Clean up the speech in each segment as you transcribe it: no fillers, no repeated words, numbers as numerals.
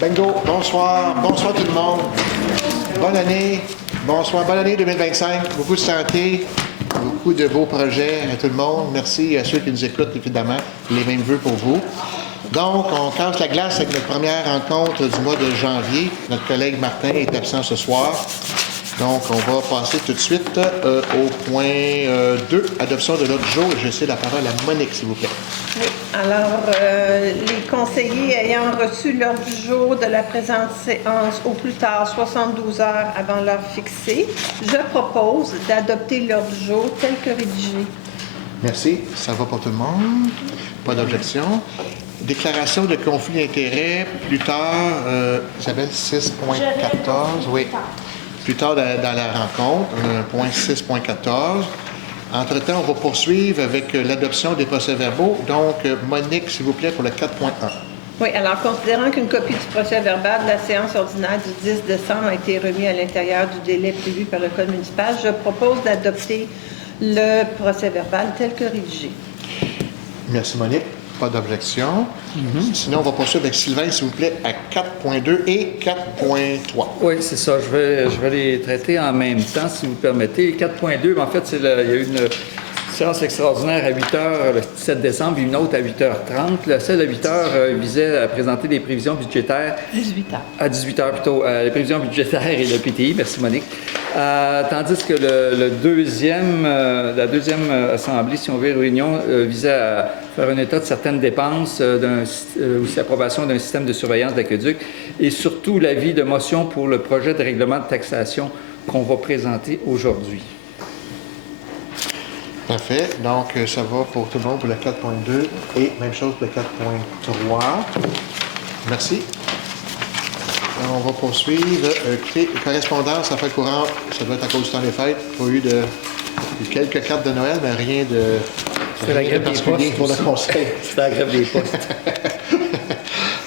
Bingo, bonsoir, bonsoir tout le monde. Bonne année, bonsoir, bonne année 2025. Beaucoup de santé, beaucoup de beaux projets à tout le monde. Merci à ceux qui nous écoutent, évidemment. Les mêmes vœux pour vous. Donc, on casse la glace avec notre première rencontre du mois de janvier. Notre collègue Martin est absent ce soir. Donc, on va passer tout de suite au point 2, adoption de l'ordre du jour. Je cède la parole à Monique, s'il vous plaît. Oui, alors, les conseillers ayant reçu l'ordre du jour de la présente séance au plus tard 72 heures avant l'heure fixée, je propose d'adopter l'ordre du jour tel que rédigé. Merci. Ça va pour tout le monde? Pas d'objection. Déclaration de conflit d'intérêts, plus tard, Isabelle, 6.14, oui. Plus tard dans la rencontre, point 6.14. Entre-temps, on va poursuivre avec l'adoption des procès-verbaux. Donc, Monique, s'il vous plaît, pour le 4.1. Oui, alors, considérant qu'une copie du procès-verbal de la séance ordinaire du 10 décembre a été remise à l'intérieur du délai prévu par le Code municipal, je propose d'adopter le procès-verbal tel que rédigé. Merci, Monique. Pas d'objection. Sinon, on va poursuivre avec Sylvain, s'il vous plaît, à 4.2 et 4.3. Oui, c'est ça. Je vais les traiter en même temps, si vous permettez. 4.2, en fait, il y a eu une séance extraordinaire à 8 h le 17 décembre et une autre à 8h30. Celle à 8 h visait à présenter les prévisions budgétaires. 18 h. À 18 h plutôt, les prévisions budgétaires et le PTI. Merci, Monique. Tandis que la deuxième assemblée, si on veut, réunion, visait à faire un état de certaines dépenses, aussi l'approbation d'un système de surveillance d'aqueduc et surtout l'avis de motion pour le projet de règlement de taxation qu'on va présenter aujourd'hui. Parfait. Donc, ça va pour tout le monde pour le 4.2 et même chose pour le 4.3. Merci. On va poursuivre. Correspondance, affaires courantes, ça doit être à cause du temps des fêtes. Il y a eu quelques cartes de Noël, mais rien de particulier pour le conseil. C'est la grève des postes.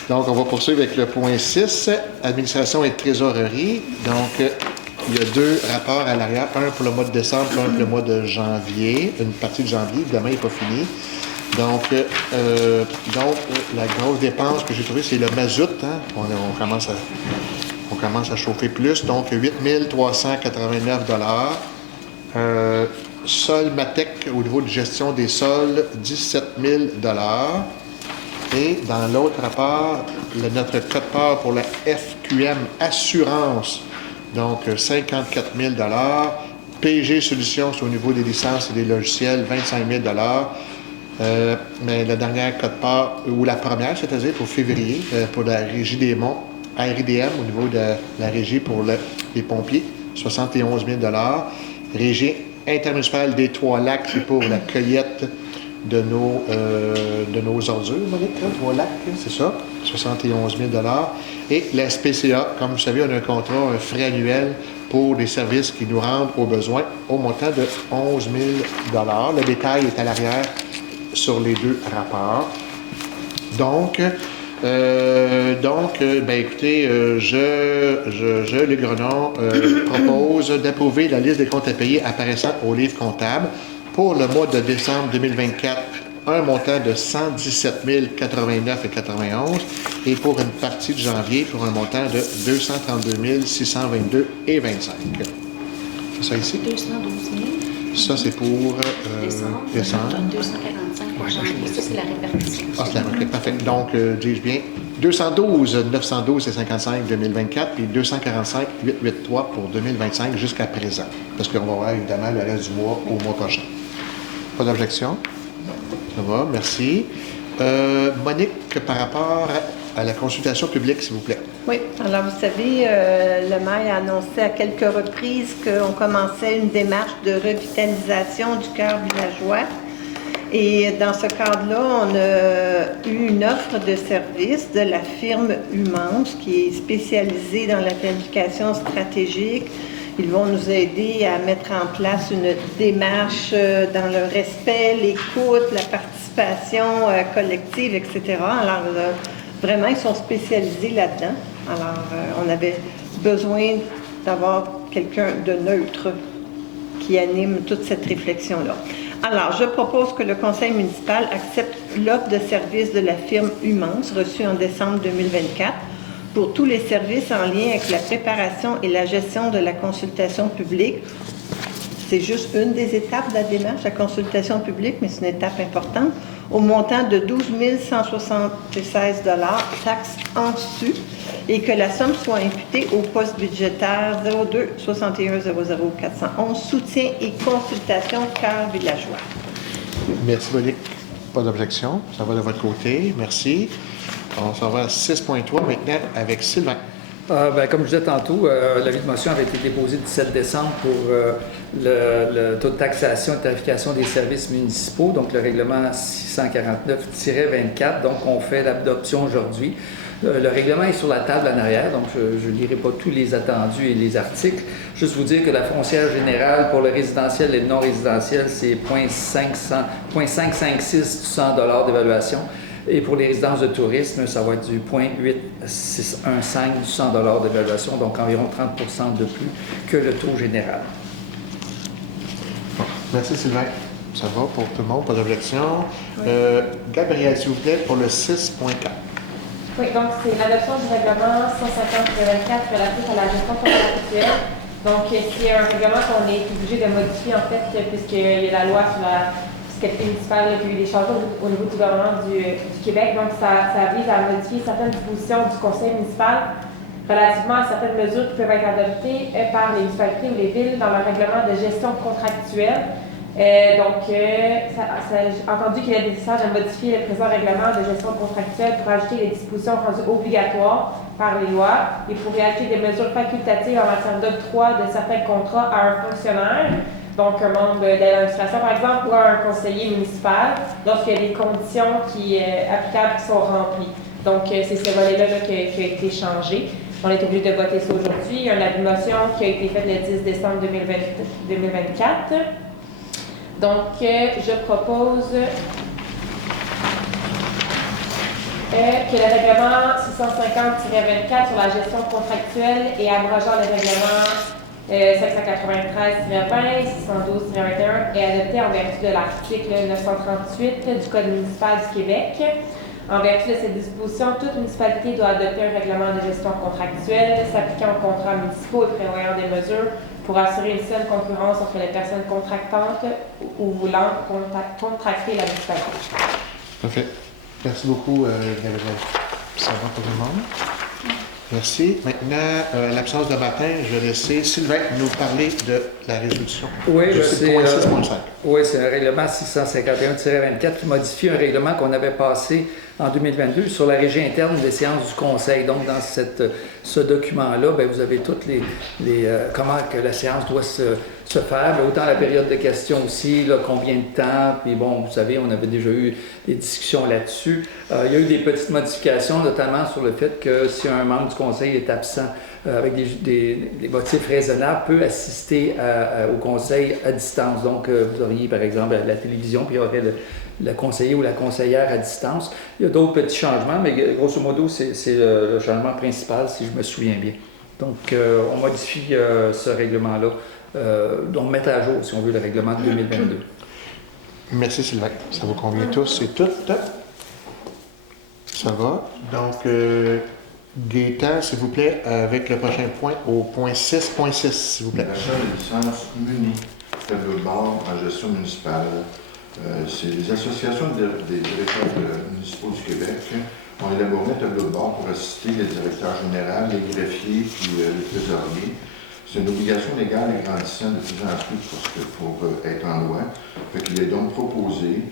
Donc, on va poursuivre avec le point 6, administration et trésorerie. Donc, il y a deux rapports à l'arrière, un pour le mois de décembre, un pour le mois de janvier, une partie de janvier, évidemment, il n'est pas fini. Donc, la grosse dépense que j'ai trouvée, c'est le mazout. Hein? On commence à chauffer plus. Donc, 8 389 $. Solmatec, au niveau de gestion des sols, 17 000 $. Et dans l'autre rapport, notre code-part pour la FQM Assurance, donc 54 000 $. PG Solutions, c'est au niveau des licences et des logiciels, 25 000 $. Mais la dernière code-part, ou la première, c'est-à-dire pour février, pour la Régie des Monts, RIDM, au niveau de la Régie pour les pompiers, 71 000 $. Régie intermunicipale des Trois-Lacs, c'est pour la cueillette de nos ordures, Monique, Trois-Lacs, c'est ça, 71 000 $. Et la SPCA, comme vous savez, on a un contrat, un frais annuel pour des services qui nous rendent aux besoins au montant de 11 000 $. Le détail est à l'arrière sur les deux rapports. Donc, écoutez, Luc Grenon, propose d'approuver la liste des comptes à payer apparaissant au livre comptable pour le mois de décembre 2024, un montant de 117 089,91 et pour une partie de janvier pour un montant de 232 622,25. C'est ça ici? 212 000. Ça, c'est pour décembre. 245 pour janvier. Ça, c'est la répartition. Ah, c'est la répartition. Parfait. Donc, dis-je bien, 212 912 et 55 2024 puis 245 883 pour 2025 jusqu'à présent. Parce qu'on va voir évidemment le reste du mois au mois prochain. Pas d'objection? Ça va, merci. Monique, par rapport à la consultation publique, s'il vous plaît. Oui, alors vous savez, le maire a annoncé à quelques reprises qu'on commençait une démarche de revitalisation du cœur villageois. Et dans ce cadre-là, on a eu une offre de service de la firme Humance qui est spécialisée dans la planification stratégique. Ils vont nous aider à mettre en place une démarche dans le respect, l'écoute, la participation collective, etc. Alors, vraiment, ils sont spécialisés là-dedans. Alors, on avait besoin d'avoir quelqu'un de neutre qui anime toute cette réflexion-là. Alors, je propose que le conseil municipal accepte l'offre de service de la firme Humance reçue en décembre 2024 pour tous les services en lien avec la préparation et la gestion de la consultation publique. C'est juste une des étapes de la démarche, la consultation publique, mais c'est une étape importante, au montant de 12 176 taxes en dessus, et que la somme soit imputée au poste budgétaire 02 61 00 411, soutien et consultation cœur villageois. Merci, Monique. Pas d'objection. Ça va de votre côté. Merci. On s'en va à 6.3 maintenant avec Sylvain. Comme je disais tantôt, l'avis de motion avait été déposé le 17 décembre pour le taux de taxation et tarification des services municipaux, donc le règlement 649-24. Donc, on fait l'adoption aujourd'hui. Le règlement est sur la table en arrière, donc je ne lirai pas tous les attendus et les articles. Juste vous dire que la foncière générale pour le résidentiel et le non résidentiel, c'est 0,556 du 100 $ d'évaluation. Et pour les résidences de tourisme, ça va être du 0,8615 du 100 $ d'évaluation, donc environ 30 de plus que le taux général. Bon, merci, Sylvain. Ça va pour tout le monde, pas d'objection. Gabriel, s'il vous plaît, pour le 6.4. Oui, donc c'est l'adoption du règlement 150-24 relatif à la gestion contractuelle. Donc, c'est un règlement qu'on est obligé de modifier, en fait, puisqu'il y a la loi sur la fiscalité municipale, il y a eu des changements au niveau du gouvernement du Québec. Donc, ça vise à modifier certaines dispositions du conseil municipal relativement à certaines mesures qui peuvent être adoptées par les municipalités ou les villes dans leur règlement de gestion contractuelle. J'ai entendu qu'il est nécessaire de modifier le présent règlement de gestion contractuelle pour ajouter les dispositions rendues obligatoires par les lois et pour y ajouter des mesures facultatives en matière d'octroi de certains contrats à un fonctionnaire, donc un membre de l'administration par exemple, ou à un conseiller municipal, lorsqu'il y a des conditions applicables qui sont remplies. Donc, c'est ce volet-là qui a été changé. On est obligé de voter ça aujourd'hui. Il y a une motion qui a été faite le 10 décembre 2024. Donc, je propose que le règlement 650-24 sur la gestion contractuelle et abrogeant le règlement 593-20, 612-21 est adopté en vertu de l'article 938 du Code municipal du Québec. En vertu de cette disposition, toute municipalité doit adopter un règlement de gestion contractuelle s'appliquant aux contrats municipaux et prévoyant des mesures pour assurer une saine concurrence entre les personnes contractantes ou voulant contracter la municipalité. Parfait. Merci beaucoup, Gabriel. Ça va pour tout le monde? Merci. Maintenant, l'absence de matin, je vais laisser Sylvain nous parler de la résolution. Oui, c'est 6.5. Oui, c'est un règlement 651-24 qui modifie un règlement qu'on avait passé en 2022 sur la régie interne des séances du Conseil. Donc, dans ce document-là, vous avez toutes comment que la séance doit se faire, mais autant la période de questions aussi, combien de temps, puis bon, vous savez, on avait déjà eu des discussions là-dessus. Il y a eu des petites modifications, notamment sur le fait que si un membre du Conseil est absent avec des motifs raisonnables, peut assister au Conseil à distance. Donc, vous auriez, par exemple, la télévision, puis il y aurait le conseiller ou la conseillère à distance. Il y a d'autres petits changements, mais grosso modo, c'est le changement principal, si je me souviens bien. Donc, on modifie ce règlement-là. Donc, mettre à jour, si on veut, le règlement de 2022. Merci, Sylvain. Ça vous convient tous et toutes? Ça va. Donc, Gaétan, s'il vous plaît, avec le prochain point, au point 6.6, s'il vous plaît. L'achat de licence MUNI, tableau de bord en gestion municipale. C'est les associations des directeurs municipaux du Québec ont élaboré un tableau de bord pour assister les directeurs généraux, les greffiers et les trésoriers. C'est une obligation légale et grandissante de plus en plus pour être en loi. Il est donc proposé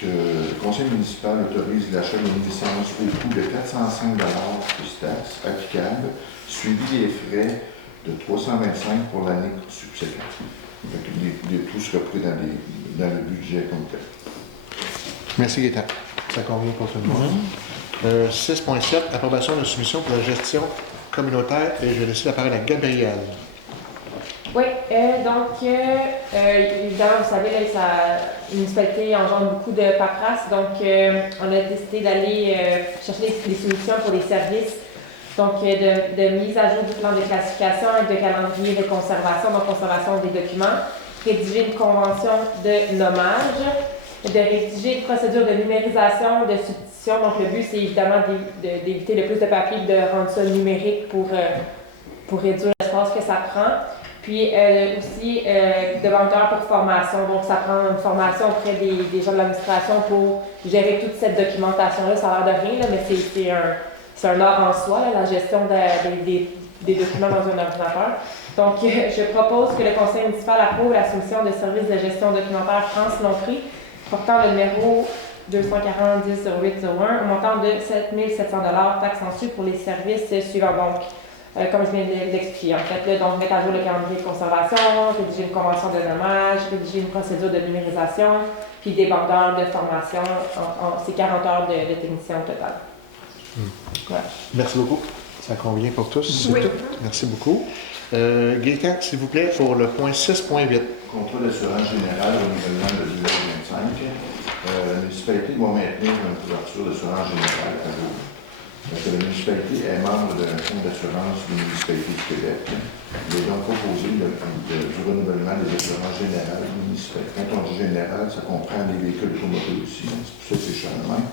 que le conseil municipal autorise l'achat d'une licence au coût de 405 plus taxes applicables, suivi des frais de 325 pour l'année subséquente. Tout sera pris dans le budget comme tel. Merci, Gaétan. Ça convient pour tout le monde. 6.7, approbation de soumission pour la gestion communautaire. Et je vais laisser la parole à Gabriel. Oui, évidemment, vous savez, la municipalité engendre beaucoup de paperasse, donc on a décidé d'aller chercher les solutions pour les services, donc de mise à jour du plan de classification et de calendrier de conservation, donc conservation des documents, rédiger une convention de nommage, de rédiger une procédure de numérisation, de répétition. Donc, le but, c'est évidemment d'éviter le plus de papier et de rendre ça numérique pour réduire l'espace que ça prend. Puis aussi, demandeur pour formation. Donc, ça prend une formation auprès des gens de l'administration pour gérer toute cette documentation-là. Ça a l'air de rien, là, mais c'est un art en soi, là, la gestion des documents dans un ordinateur. Donc, je propose que le conseil municipal approuve la soumission de services de gestion documentaire France Lompré, portant le numéro 240-10-08-01 au montant de 7 700 $ taxes en sus pour les services suivants. Donc, comme je viens de l'expliquer, en fait, là, donc mettre à jour le calendrier de conservation, rédiger une convention de nommage, rédiger une procédure de numérisation, puis des bandeurs de formation, c'est 40 heures de technicien au total. Ouais. Merci beaucoup. Ça convient pour tous. Oui. Tout. Merci beaucoup. Gaëtan, s'il vous plaît, pour le point 6.8. Contrat d'assurance générale au renouvellement de 2025. La municipalité doit maintenir une couverture d'assurance générale à jour. Donc, la municipalité est membre d'un fonds d'assurance de la municipalité du Québec. Il est donc proposé du renouvellement des assurances générales municipales. Quand on dit général, ça comprend les véhicules automobiles aussi, hein, c'est pour ça que c'est cher de même.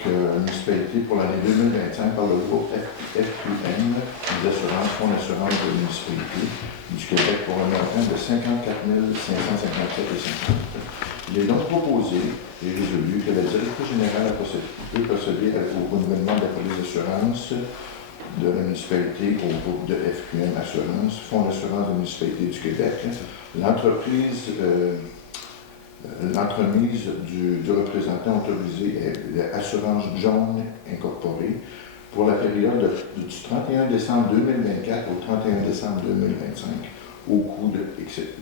Que la municipalité, pour l'année 2025, par le groupe FQM, les assurances, fonds d'assurance de la municipalité du Québec pour un montant de 54 557,50 $. Il est donc proposé et résolu que la directrice générale peut procéder au renouvellement de la police d'assurance de la municipalité au groupe de FQM Assurance, Fonds d'assurance de la municipalité du Québec. L'entremise du représentant autorisé est l'Assurance Jaune Incorporée pour la période du 31 décembre 2024 au 31 décembre 2025 au coût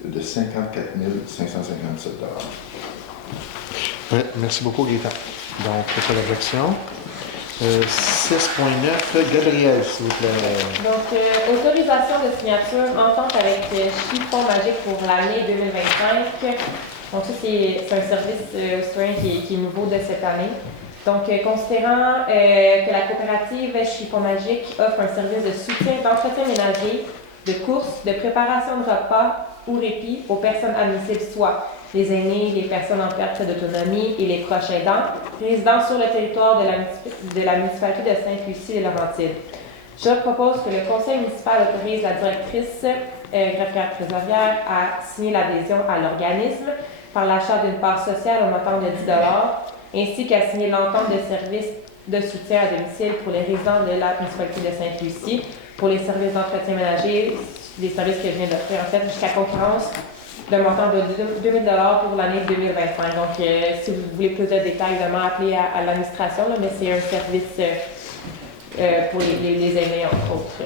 de 54 557 $. Oui, merci beaucoup, Gaëtan. Donc, pas d'objection. 6.9, Gabriel, s'il vous plaît. Donc, autorisation de signature, entente avec Chiffon Magique pour l'année 2025. Donc, ça, c'est un service citoyen qui est nouveau de cette année. Donc, considérant que la coopérative Chiffon Magique offre un service de soutien d'entretien ménager, de courses, de préparation de repas ou répit aux personnes admissibles, soit les aînés, les personnes en perte d'autonomie et les proches aidants, résidant sur le territoire de la municipalité de Sainte-Lucie-et-Laurentides. Je propose que le conseil municipal autorise la directrice greffière trésorière à signer l'adhésion à l'organisme par l'achat d'une part sociale au montant de 10 $, ainsi qu'à signer l'entente de services de soutien à domicile pour les résidents de la municipalité de Sainte-Lucie, pour les services d'entretien ménager, des services que je viens d'offrir, en fait, jusqu'à concurrence d'un montant de 2 000 $ pour l'année 2025. Donc, si vous voulez plus de détails, évidemment, appelez à l'administration, mais c'est un service pour les aînés, entre autres.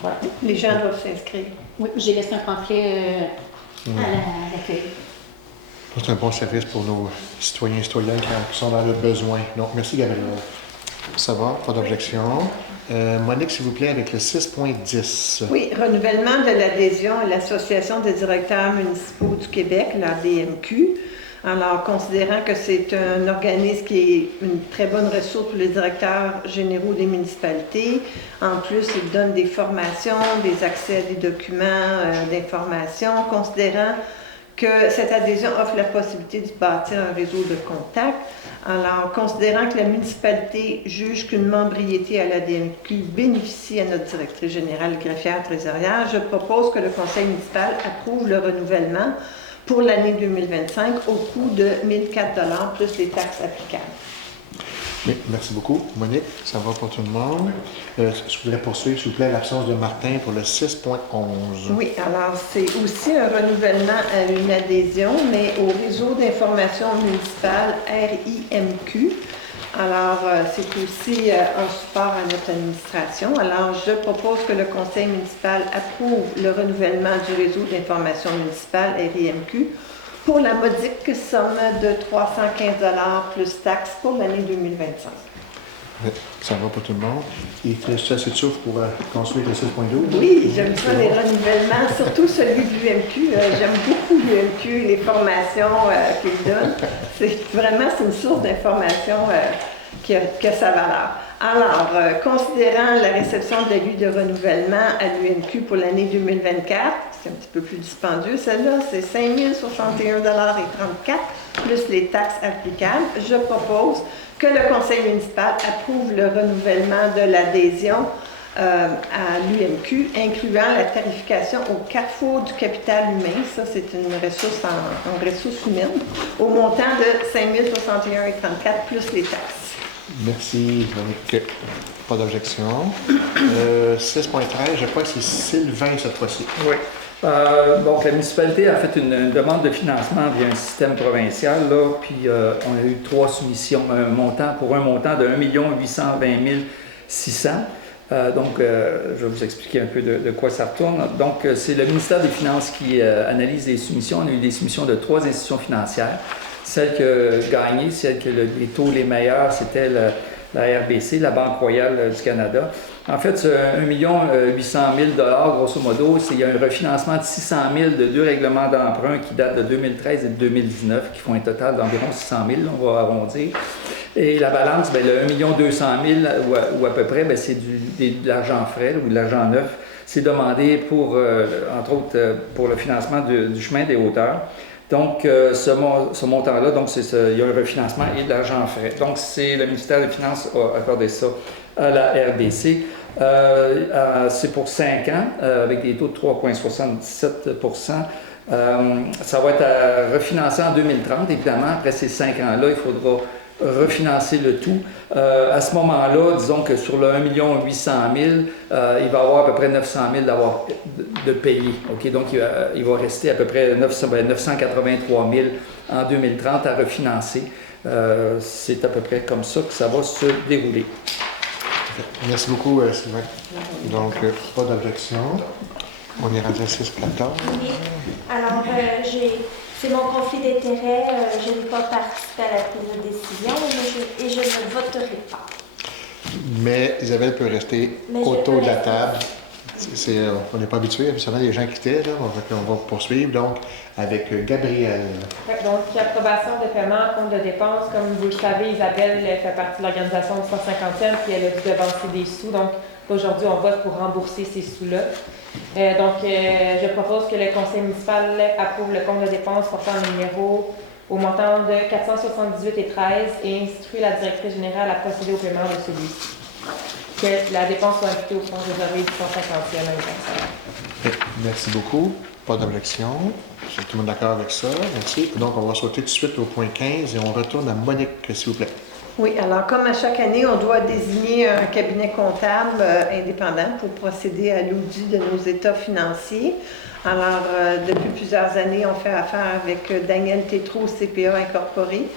Voilà. Les gens doivent s'inscrire. Oui, j'ai laissé un pamphlet à l'accueil. C'est un bon service pour nos citoyens et citoyennes qui sont dans le besoin. Donc, merci, Gabriel. Ça va, pas d'objection. Monique, s'il vous plaît, avec le 6.10. Oui, renouvellement de l'adhésion à l'Association des directeurs municipaux du Québec, l'ADMQ. Alors, considérant que c'est un organisme qui est une très bonne ressource pour les directeurs généraux des municipalités, en plus, il donne des formations, des accès à des documents d'information, considérant que cette adhésion offre la possibilité de bâtir un réseau de contacts. Alors, considérant que la municipalité juge qu'une membriété à l'ADMQ bénéficie à notre directrice générale greffière trésorière, je propose que le conseil municipal approuve le renouvellement pour l'année 2025 au coût de 1 004 $ plus les taxes applicables. Oui, merci beaucoup. Monique, ça va pour tout le monde. Je voudrais poursuivre, s'il vous plaît, l'absence de Martin pour le 6.11. Oui, alors c'est aussi un renouvellement à une adhésion, mais au réseau d'information municipale RIMQ. Alors, c'est aussi un support à notre administration. Alors, je propose que le conseil municipal approuve le renouvellement du réseau d'information municipale RIMQ pour la modique somme de 315 $ plus taxes pour l'année 2025. Ça va pour tout le monde. Et tu as assez de souffle pour construire le 6.12? Oui, j'aime ça, les renouvellements, surtout celui de l'UMQ. J'aime beaucoup l'UMQ, les formations qu'ils donnent. C'est une source d'information qui a sa valeur. Alors, considérant la réception de l'avis de renouvellement à l'UMQ pour l'année 2024, c'est un petit peu plus dispendieux, celle-là, c'est 5 061 $ et 34 plus les taxes applicables, je propose que le conseil municipal approuve le renouvellement de l'adhésion à l'UMQ, incluant la tarification au carrefour du capital humain, ça c'est une ressource en ressources humaines, au montant de 5 061,34 plus les taxes. Merci, Monique. Pas d'objection. 6.13, je crois que c'est Sylvain cette fois-ci. Oui. Donc, la municipalité a fait une demande de financement via un système provincial, là, puis on a eu 3 soumissions, pour un montant de 1 820 600. Donc, je vais vous expliquer un peu de quoi ça retourne. Donc, c'est le ministère des Finances qui analyse les soumissions. On a eu des soumissions de 3 institutions financières. Celle qui a gagné, celle qui a les taux les meilleurs, c'était la RBC, la Banque royale du Canada. En fait, ce 1 800 000 grosso modo, il y a un refinancement de 600 000 de 2 règlements d'emprunt qui datent de 2013 et de 2019, qui font un total d'environ 600 000, on va arrondir. Et la balance, bien, le 1 200 000 ou à peu près, bien, c'est de l'argent frais ou de l'argent neuf. C'est demandé pour, entre autres, pour le financement du chemin des hauteurs. Donc, ce montant-là, donc il y a un refinancement et de l'argent frais. Donc, c'est le ministère des Finances a accordé ça à la RBC. C'est pour 5 ans, avec des taux de 3,77 ça va être refinancé en 2030, évidemment. Après ces 5 ans-là, il faudra refinancer le tout. À ce moment-là, disons que sur le 1 800 000, il va y avoir à peu près 900 000 de payer. Okay? Donc, il va rester à peu près 983 000 en 2030 à refinancer. C'est à peu près comme ça que ça va se dérouler. Merci beaucoup, Sylvain. Donc, pas d'objection. On est rendu à 6.14. Oui. Alors, c'est mon conflit d'intérêt. Je n'ai pas participé à la prise de décision et je ne voterai pas. Mais Isabelle peut rester autour de la table. On n'est pas habitué, habituellement les gens quittaient, là, on va poursuivre donc avec Gabrielle. Donc, approbation de paiement, compte de dépenses. Comme vous le savez, Isabelle fait partie de l'organisation du 150e, puis elle a dû devancer des sous. Donc, aujourd'hui, on vote pour rembourser ces sous-là. Je propose que le conseil municipal approuve le compte de dépenses portant le numéro au montant de 478,13 et instruit la directrice générale à procéder au paiement de celui-ci. Que la dépense soit imputée au fonds réservé du 150e anniversaire. Merci beaucoup. Pas d'objection. Est tout le monde d'accord avec ça? Merci. Donc, on va sauter tout de suite au point 15 et on retourne à Monique, s'il vous plaît. Oui, alors comme à chaque année, on doit désigner un cabinet comptable indépendant pour procéder à l'audit de nos états financiers. Alors, depuis plusieurs années, on fait affaire avec Daniel Tétrault, CPA Incorporé,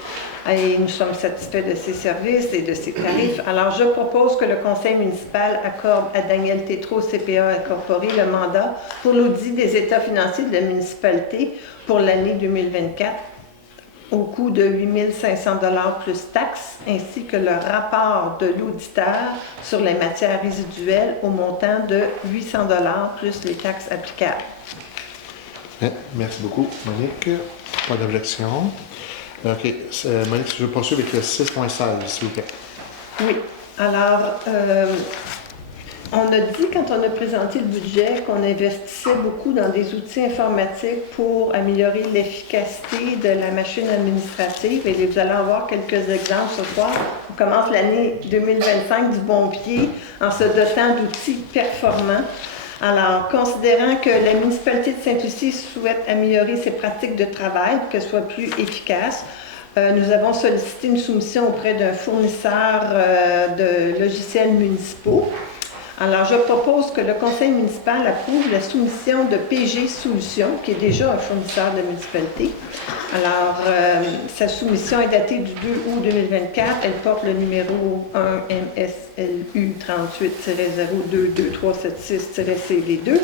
et nous sommes satisfaits de ses services et de ses tarifs. Alors, je propose que le conseil municipal accorde à Daniel Tétrault, CPA Incorporé, le mandat pour l'audit des états financiers de la municipalité pour l'année 2024 au coût de 8 500 $ plus taxes, ainsi que le rapport de l'auditeur sur les matières résiduelles au montant de 800 $ plus les taxes applicables. Merci beaucoup, Monique. Pas d'objection. OK. Monique, je poursuis avec le 6.16, s'il vous plaît. Oui. Alors, on a dit, quand on a présenté le budget, qu'on investissait beaucoup dans des outils informatiques pour améliorer l'efficacité de la machine administrative. Et vous allez en voir quelques exemples ce soir. On commence l'année 2025 du bon pied en se dotant d'outils performants. Alors, considérant que la municipalité de Sainte-Lucie souhaite améliorer ses pratiques de travail pour qu'elles soient plus efficaces, nous avons sollicité une soumission auprès d'un fournisseur de logiciels municipaux. Alors, je propose que le conseil municipal approuve la soumission de PG Solutions, qui est déjà un fournisseur de municipalité. Alors, sa soumission est datée du 2 août 2024. Elle porte le numéro 1 MSLU 38-022376-CD2.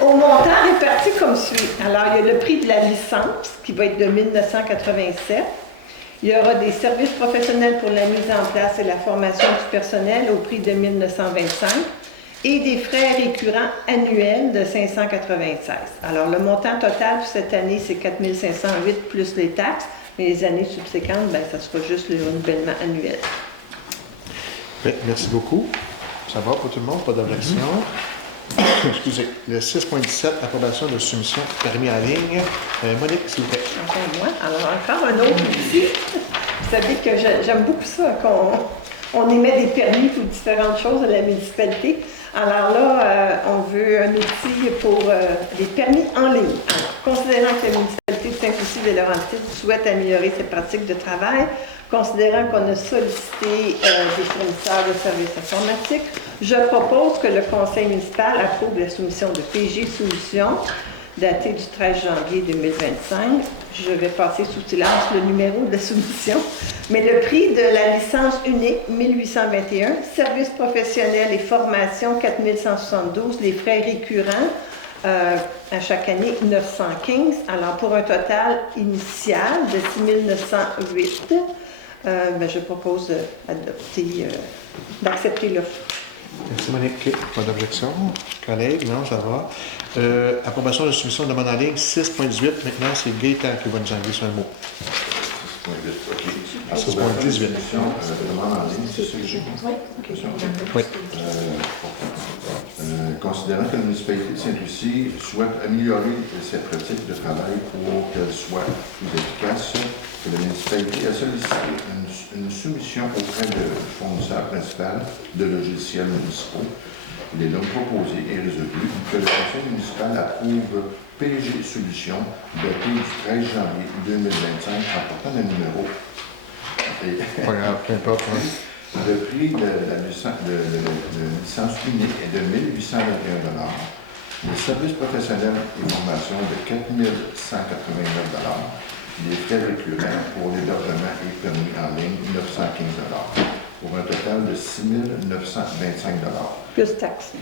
Au montant réparti comme suit. Alors, il y a le prix de la licence, qui va être de 1987. Il y aura des services professionnels pour la mise en place et la formation du personnel au prix de 1925 et des frais récurrents annuels de 596. Alors, le montant total pour cette année, c'est 4 508 plus les taxes, mais les années subséquentes, bien, ça sera juste le renouvellement annuel. Merci beaucoup. Ça va pour tout le monde? Pas d'objection? Excusez. Le 6.17, approbation de soumission permis en ligne. Monique, s'il vous plaît. Enfin, moi. Alors, encore un autre outil. Vous savez que j'aime beaucoup ça, qu'on émet des permis pour différentes choses à la municipalité. Alors là, on veut un outil pour les permis en ligne. Alors, considérant que la municipalité de Sainte-Lucie et Laurentides souhaite améliorer ses pratiques de travail, considérant qu'on a sollicité des fournisseurs de services informatiques, je propose que le conseil municipal approuve la soumission de PG Solutions, datée du 13 janvier 2025. Je vais passer sous silence le numéro de la soumission, mais le prix de la licence unique, 1821, services professionnels et formation, 4172, les frais récurrents, à chaque année, 915. Alors, pour un total initial de 6908, je propose d'accepter l'offre. Merci, Monique. Pas d'objection. Collègue, non, ça va. Approbation de soumission de demande en ligne 6.18. Maintenant, c'est Gaëtan qui va nous enlever sur un mot. 6.8, OK. 6.18. Demande en ligne, c'est ça que j'ai compris? Oui. Considérant que la municipalité de Sainte-Lucie souhaite améliorer ses pratiques de travail pour qu'elles soient plus efficaces, que la municipalité a sollicité une soumission auprès du fournisseur principal de logiciels municipaux. Il est donc proposé et résolu que le conseil municipal approuve PG Solutions, daté du 13 janvier 2025, en portant le numéro. Pas grave, peu importe. Hein. Le prix de la licence unique est de 1821 $. Les services professionnels et formation de 4189 $. Les frais récurrents pour l'hébergement et permis en ligne, 915 $. Pour un total de 6 925 $. Plus taxes.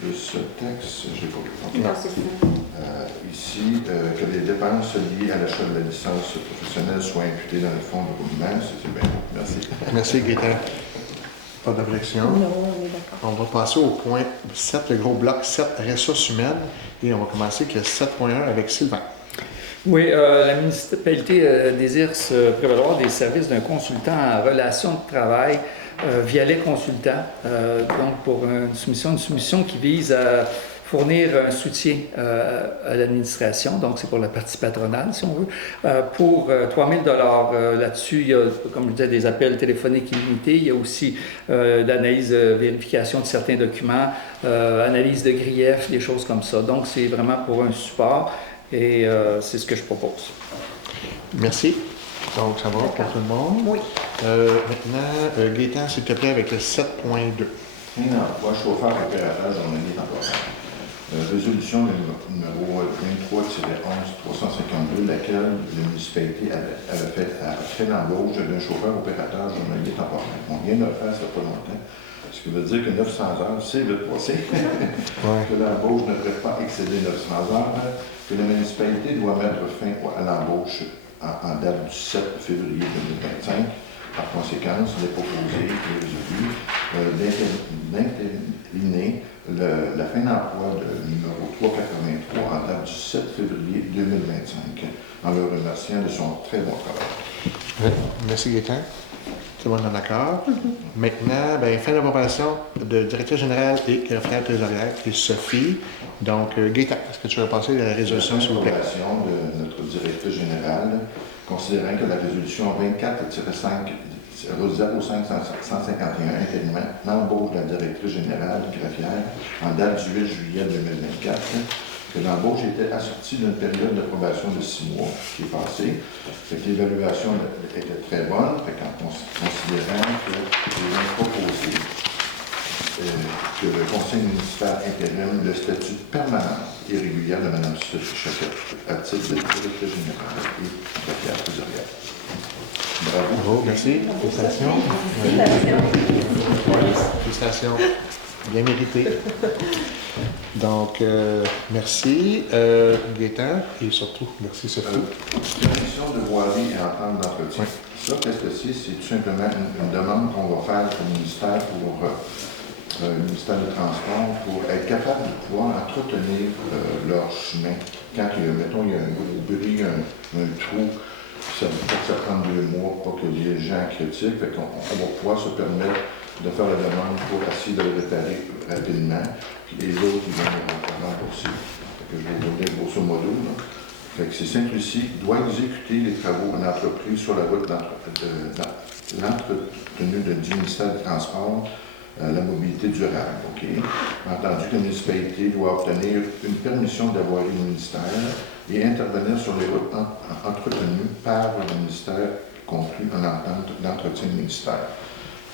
Plus taxes, j'ai pas compris. Non, c'est ça. Ici, que les dépenses liées à l'achat de la licence professionnelle soient imputées dans le fonds de roulement. C'est bien. Merci. Merci, Gaëtan. Pas d'objection. Non, on est d'accord. On va passer au point 7, le gros bloc 7, ressources humaines. Et on va commencer avec le 7.1 avec Sylvain. Oui, la municipalité désire se prévaloir des services d'un consultant en relation de travail via les consultants. Donc, pour une soumission qui vise à fournir un soutien à l'administration, donc c'est pour la partie patronale, si on veut, pour 3 000 $. Là-dessus, il y a, comme je disais, des appels téléphoniques illimités. Il y a aussi l'analyse, vérification de certains documents, analyse de griefs, des choses comme ça. Donc, c'est vraiment pour un support et c'est ce que je propose. Merci. Donc, ça va pour tout le monde? Oui. Maintenant, Gaëtan, s'il te plaît, avec le 7.2. Un emploi, chauffeur opérateur journalier temporaire. Résolution numéro 23-11-352, laquelle la municipalité a fait l'embauche d'un chauffeur opérateur journalier temporaire. On vient de le faire, ça fait pas longtemps. Ce qui veut dire que 900 heures, c'est vite passé. Que l'embauche ne devrait pas excéder 900 heures. Que la municipalité doit mettre fin à l'embauche en date du 7 février 2025. Par conséquent, il est proposé et résolu d'intériner la fin d'emploi de numéro 383 en date du 7 février 2025, en le remerciant de son très bon travail. Merci, Gaëtan. Tout le monde est d'accord. Maintenant, fin d'approbation de directeur général et référent trésorière, qui est Sophie. Donc, Gaëtan, est-ce que tu veux passer à la résolution, s'il vous plaît? L'approbation de notre directeur général, considérant que la résolution 24-5 05151 intérimaire l'embauche de la directrice générale greffière en date du 8 juillet 2024, que l'embauche était assortie d'une période d'approbation de 6 mois qui est passée. L'évaluation était très bonne, en considérant que nous avons proposé que le conseil municipal intérime le statut permanent et régulier de Mme Sophie Choquette à titre de directrice générale et greffière trésorière. Bravo, merci. Félicitations. Félicitations. Bien mérité. Donc, merci Gaëtan et surtout, merci Sophie. Permission de voirie et entente d'entretien. Ça, qu'est-ce que c'est? C'est tout simplement une demande qu'on va faire au ministère pour le ministère du Transport pour être capable de pouvoir entretenir leur chemin. Quand, mettons, il y a un gros bruit, un trou, ça prend 2 mois pour que les gens critiquent. Fait qu'on va pouvoir se permettre de faire la demande pour essayer de le réparer rapidement. Puis les autres, ils vont rembourser. Je vais vous donner grosso modo. Là. Fait que c'est Sainte-Lucie doit exécuter les travaux en entreprise sur la route l'entretenu du ministère des Transports, la mobilité durable. Okay? Entendu que la municipalité doit obtenir une permission d'avoir le ministère et intervenir sur les routes entretenues par le ministère conclu en entente d'entretien du ministère.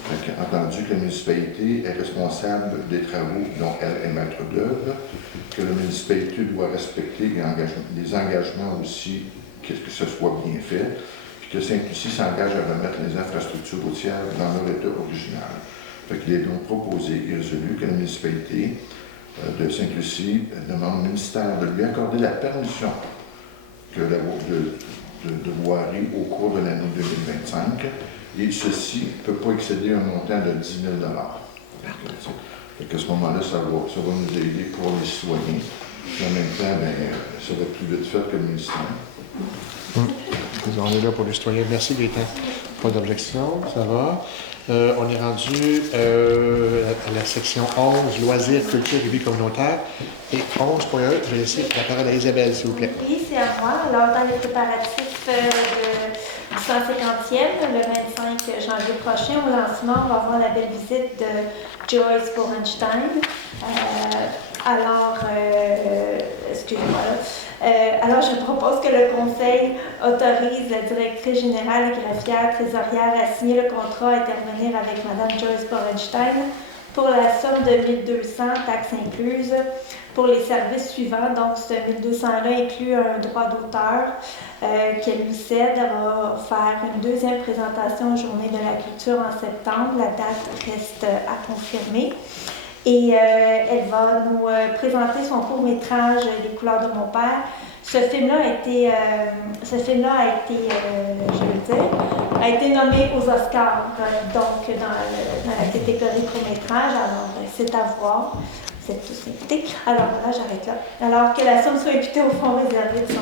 Fait que, entendu que la municipalité est responsable des travaux dont elle est maître d'œuvre, que la municipalité doit respecter les engagements aussi, que ce soit bien fait, puis que Sainte-Lucie s'engage à remettre les infrastructures routières dans leur état original. Fait qu'il est donc proposé et résolu que la municipalité de Sainte-Lucie demande au ministère de lui accorder la permission de voirie au cours de l'année 2025. Et ceci ne peut pas excéder un montant de 10 000 Fait qu'à ce moment-là, ça va nous aider pour les citoyens. Puis en même temps, ça va être plus vite fait que le ministère. On est là pour les citoyens. Merci, Gaëtan. Pas d'objection, ça va. On est rendu à la section 11, loisirs, culture et vie communautaire. Et 11.1, je vais laisser la parole à Isabelle, s'il vous plaît. Oui, c'est à moi. Alors, dans les préparatifs du 150e, le 25 janvier prochain, au lancement, on va avoir la belle visite de Joyce Borenstein. Excusez-moi là. Alors, je propose que le Conseil autorise la directrice générale et greffière trésorière à signer le contrat et intervenir avec Mme Joyce Borenstein pour la somme de 1 200, taxes incluses, pour les services suivants. Donc, ce 1 200-là inclut un droit d'auteur qu'elle lui cède. Elle va faire une deuxième présentation aux Journées de la culture en septembre. La date reste à confirmer. Et elle va nous présenter son court-métrage « Les couleurs de mon père ». Ce film-là a été, a été nommé aux Oscars, donc dans la catégorie court-métrage. Alors, c'est à voir. Vous êtes tous invités. Alors, voilà, j'arrête là. Alors, que la somme soit imputée au fonds réservé du 150e.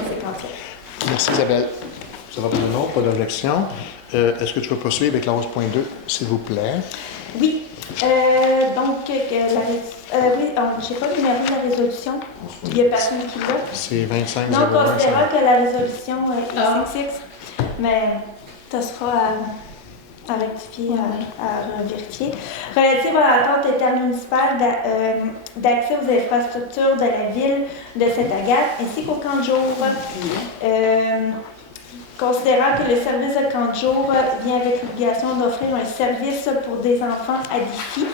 Merci, Isabelle. Ça va pour le nom, pas d'objection. Est-ce que tu peux poursuivre avec la 11.2, s'il vous plaît? Oui. Oui, je n'ai pas le numéro de la résolution. Il n'y a personne qui l'a. C'est 25 Donc, on considérera que la résolution est XX, mais ça sera à rectifier, à vérifier. Relative à l'attente intermunicipale d'accès aux infrastructures de la ville de Sainte-Agathe ainsi qu'au camp de jour. Considérant que le service de camp de jour vient avec l'obligation d'offrir un service pour des enfants à défi,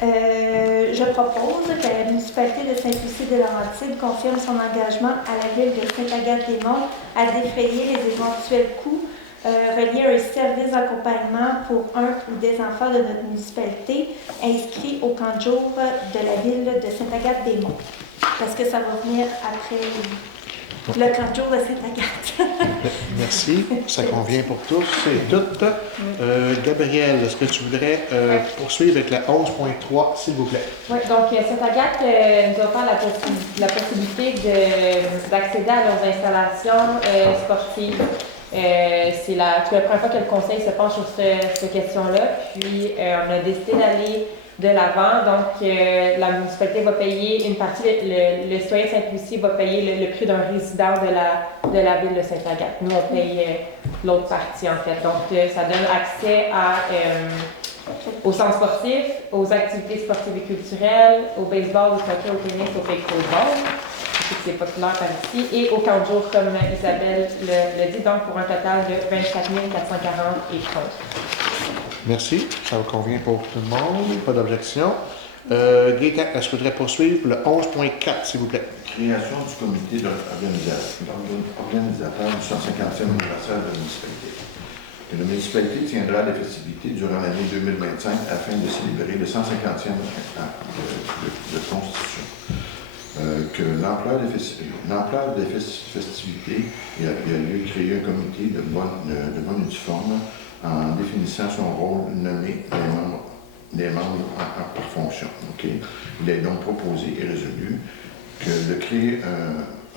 je propose que la municipalité de Sainte-Lucie-de-Laurentides confirme son engagement à la ville de Sainte-Agathe-des-Monts à défrayer les éventuels coûts reliés à un service d'accompagnement pour un ou des enfants de notre municipalité inscrits au camp de jour de la ville de Sainte-Agathe-des-Monts. Parce que ça va venir après le camp de jour de Sainte-Agathe. Merci, ça convient pour tous et toutes. Gabrielle, est-ce que tu voudrais poursuivre avec la 11.3, s'il vous plaît? Oui, donc Sainte-Agathe nous offre la possibilité d'accéder à leurs installations sportives. C'est la première fois que le Conseil se penche sur cette question-là. Puis, on a décidé d'aller de l'avant. Donc, la municipalité va payer une partie, le citoyen de Sainte-Lucie va payer le prix d'un résident de la ville de Sainte-Agathe. Nous, on paye l'autre partie, en fait. Donc, ça donne accès aux centres sportifs, aux activités sportives et culturelles, au baseball, au soccer, au tennis, au pickleball. C'est populaire par ici, et au camp de jour, comme Isabelle le dit, donc pour un total de 24 440 et 30. Merci, ça vous convient pour tout le monde, pas d'objection. Gaëtan, est-ce que vous voudrez poursuivre le 11.4, s'il vous plaît? Création du comité organisateur du 150e anniversaire de la municipalité. La municipalité tiendra les festivités durant l'année 2025 afin de célébrer le 150e an de Constitution. Que l'ampleur des festivités, il a lieu de créer un comité de bonne uniforme en définissant son rôle, nommé des membres par fonction. Okay? Il est donc proposé et résolu de créer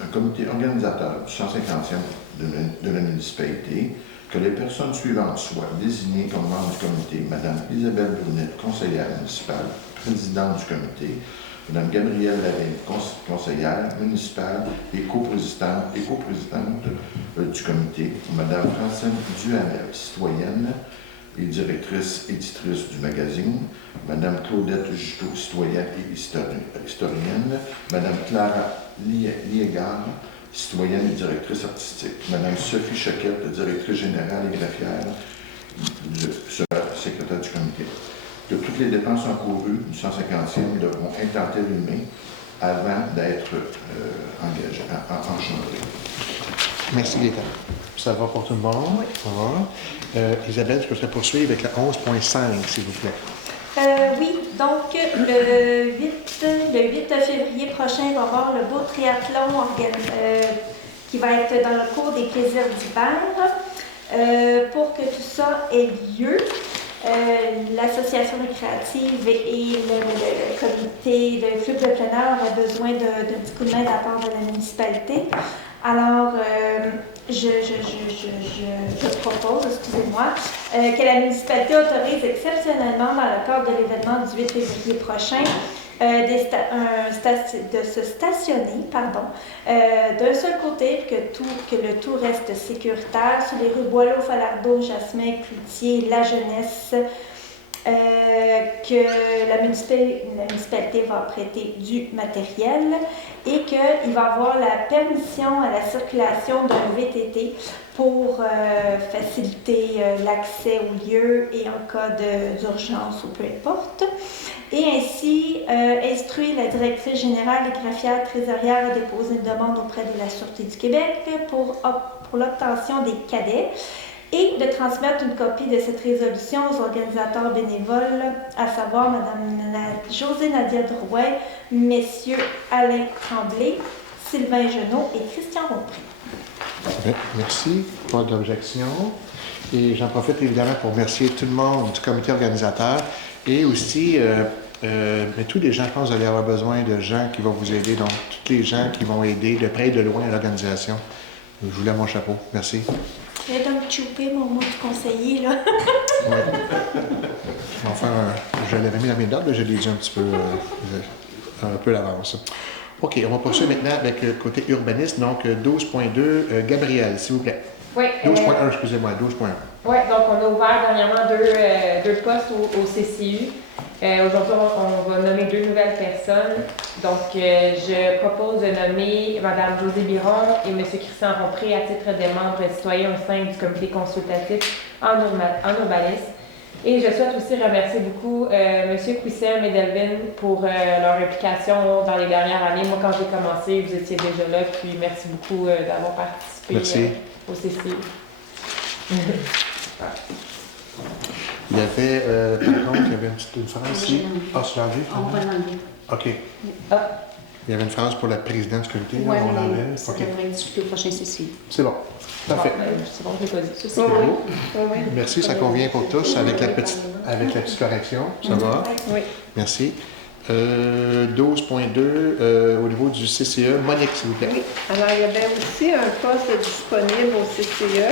un comité organisateur du 150e de la municipalité, que les personnes suivantes soient désignées comme membres du comité. Madame Isabelle Brunet, conseillère municipale, présidente du comité. Madame Gabrielle Lavigne, conseillère municipale et coprésidente du comité. Madame Francine Duhamel, citoyenne et directrice éditrice du magazine. Madame Claudette Juteau, citoyenne et historienne. Madame Clara Liégard, citoyenne et directrice artistique. Madame Sophie Choquette, directrice générale et greffière, secrétaire du comité. Que toutes les dépenses encourues du 150e devront être entérinées avant d'être engendrées. Merci, Gaëtan. Ça va pour tout le monde? Oui. Ça va. Isabelle, je peux poursuivre avec le 11.5, s'il vous plaît. Oui, donc le 8 février prochain, il va y avoir le beau triathlon qui va être dans le cours des plaisirs d'hiver. Pour que tout ça ait lieu, l'association récréative et le comité, le club de plein air avaient besoin d'un petit coup de main de la part de la municipalité. Alors, je propose, excusez-moi, que la municipalité autorise exceptionnellement, dans le cadre de l'événement du 8 février prochain, de se stationner d'un seul côté, que le tout reste sécuritaire sur les rues Boileau, Falardeau, Jasmin, Cloutier, La Jeunesse, que la municipalité va prêter du matériel et qu'il va avoir la permission à la circulation d'un VTT pour faciliter l'accès au lieu et en cas d'urgence ou peu importe. Et ainsi, instruire la directrice générale et greffière trésorière à déposer une demande auprès de la Sûreté du Québec pour l'obtention des cadets et de transmettre une copie de cette résolution aux organisateurs bénévoles, à savoir Mme José Nadia Drouin, Messieurs Alain Tremblay, Sylvain Genot et Christian Rompré. Merci. Pas d'objection. Et j'en profite évidemment pour remercier tout le monde du comité organisateur et aussi mais tous les gens, je pense que vous allez avoir besoin de gens qui vont vous aider, donc tous les gens qui vont aider de près et de loin à l'organisation. Je vous lève mon chapeau. Merci. Je vais donc chouper mon mot de conseiller, là. Oui. Enfin, je l'avais mis dans mes notes, mais je l'ai dit un petit peu, à l'avance. OK, on va poursuivre maintenant avec le côté urbaniste, donc 12.2, Gabrielle, s'il vous plaît. Oui. 12.1, excusez-moi, 12.1. Oui, donc on a ouvert dernièrement deux postes au CCU. Aujourd'hui, on va nommer 2 nouvelles personnes. Donc, je propose de nommer Mme Josée Biron et M. Christian Rompré à titre de membres citoyens au sein du comité consultatif en urbanisme. Et je souhaite aussi remercier beaucoup M. Quissem et Delvin pour leur implication dans les dernières années. Moi, quand j'ai commencé, vous étiez déjà là, puis merci beaucoup d'avoir participé au CCU. Il y avait, par contre, il y avait une phrase ici. Ah, c'est l'enlevé? On va l'enlever. OK. Ah. Il y avait une phrase pour la présidente du comité. Oui, on l'enlève. ça OK. devrait être discuté au prochain CCU. C'est bon. Parfait. C'est bon, je l'ai pas dit. Ça, Oui. Merci, ça convient pour tous avec la petite correction. Ça va? Oui. Merci. 12.2, au niveau du CCE, Monique, s'il vous plaît. Oui. Alors, il y avait aussi un poste disponible au CCE.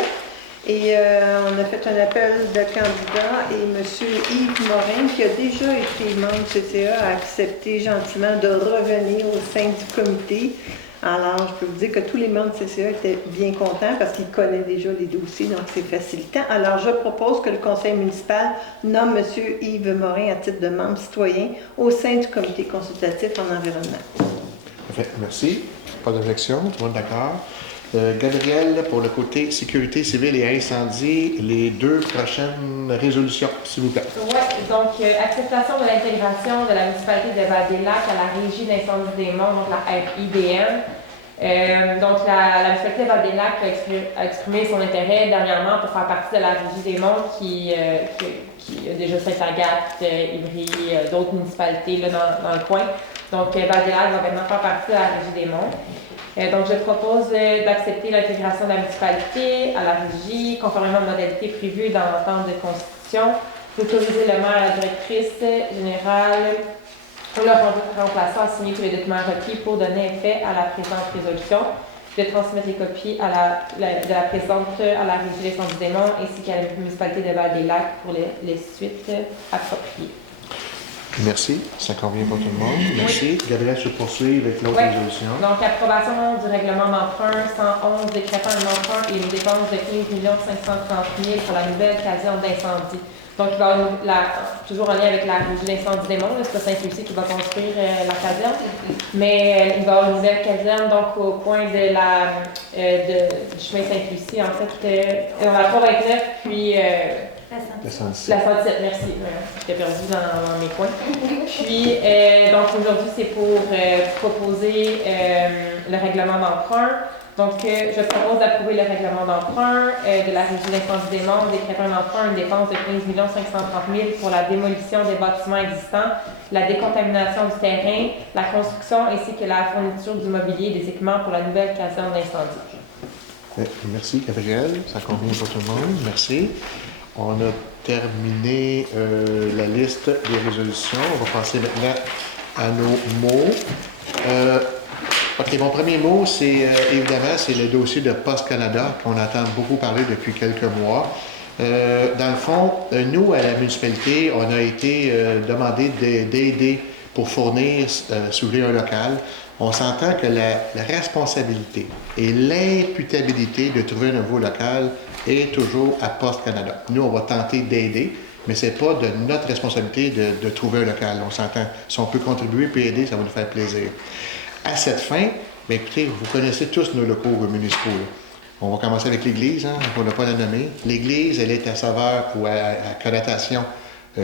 Et on a fait un appel de candidats et M. Yves Morin, qui a déjà été membre du CCE, a accepté gentiment de revenir au sein du comité. Alors, je peux vous dire que tous les membres du CCE étaient bien contents parce qu'ils connaissent déjà les dossiers, donc c'est facilitant. Alors, je propose que le conseil municipal nomme M. Yves Morin à titre de membre citoyen au sein du comité consultatif en environnement. Parfait, merci. Pas d'objection, tout le monde d'accord. Gabrielle, pour le côté sécurité civile et incendie, les 2 prochaines résolutions, s'il vous plaît. Oui, donc acceptation de l'intégration de la municipalité de Val-des-Lacs à la Régie d'incendie des monts, donc la RIDM. Donc la municipalité de Val-des-Lacs a exprimé son intérêt dernièrement pour faire partie de la Régie des monts qui a déjà Sainte-Agathe, Ivry, d'autres municipalités là, dans le coin. Donc Val-des-Lacs va maintenant faire partie de la Régie des monts. Donc, je propose d'accepter l'intégration de la municipalité à la régie, conformément aux modalités prévues dans l'entente de constitution, d'autoriser le maire, la directrice générale ou le remplaçant a signé tous les documents requis pour donner effet à la présente résolution, de transmettre les copies de la présente à la Régie d'Incendie-des-Monts ainsi qu'à la municipalité de Val-des-Lacs pour les suites appropriées. Merci. Ça convient pour tout le monde. Merci. Gabriel, je poursuis avec l'autre résolution. Donc, approbation du règlement d'emprunt 111 décrétant un emprunt et une dépense de 15 530 000 pour la nouvelle caserne d'incendie. Donc, il va y avoir toujours en lien avec la Régie d'Incendie-des-Monts, c'est pas Sainte-Lucie qui va construire la caserne, mais il va y avoir une nouvelle caserne donc au coin de du chemin Sainte-Lucie, en fait, on a 329, puis La La 117. la 117, merci. J'étais perdue dans mes coins. Puis, donc aujourd'hui, c'est pour proposer le règlement d'emprunt. Donc, je propose d'approuver le règlement d'emprunt de la Régie d'Incendie-des-Monts, décrétant un emprunt, une dépense de 15 530 000 pour la démolition des bâtiments existants, la décontamination du terrain, la construction ainsi que la fourniture du mobilier et des équipements pour la nouvelle caserne d'incendie. Merci, Gabriel. Ça convient pour tout le monde. Merci. On a terminé la liste des résolutions. On va passer maintenant à nos mots. OK, mon premier mot, c'est évidemment, c'est le dossier de Poste Canada qu'on entend beaucoup parler depuis quelques mois. Dans le fond, nous, à la municipalité, on a été demandé d'aider pour fournir, s'ouvrir un local. On s'entend que la responsabilité et l'imputabilité de trouver un nouveau local est toujours à Poste Canada. Nous, on va tenter d'aider, mais ce n'est pas de notre responsabilité de trouver un local. On s'entend. Si on peut contribuer puis aider, ça va nous faire plaisir. À cette fin, bien, écoutez, vous connaissez tous nos locaux municipaux. Là. On va commencer avec l'Église, hein, on ne va pas la nommer. L'Église, elle est à saveur ou à connotation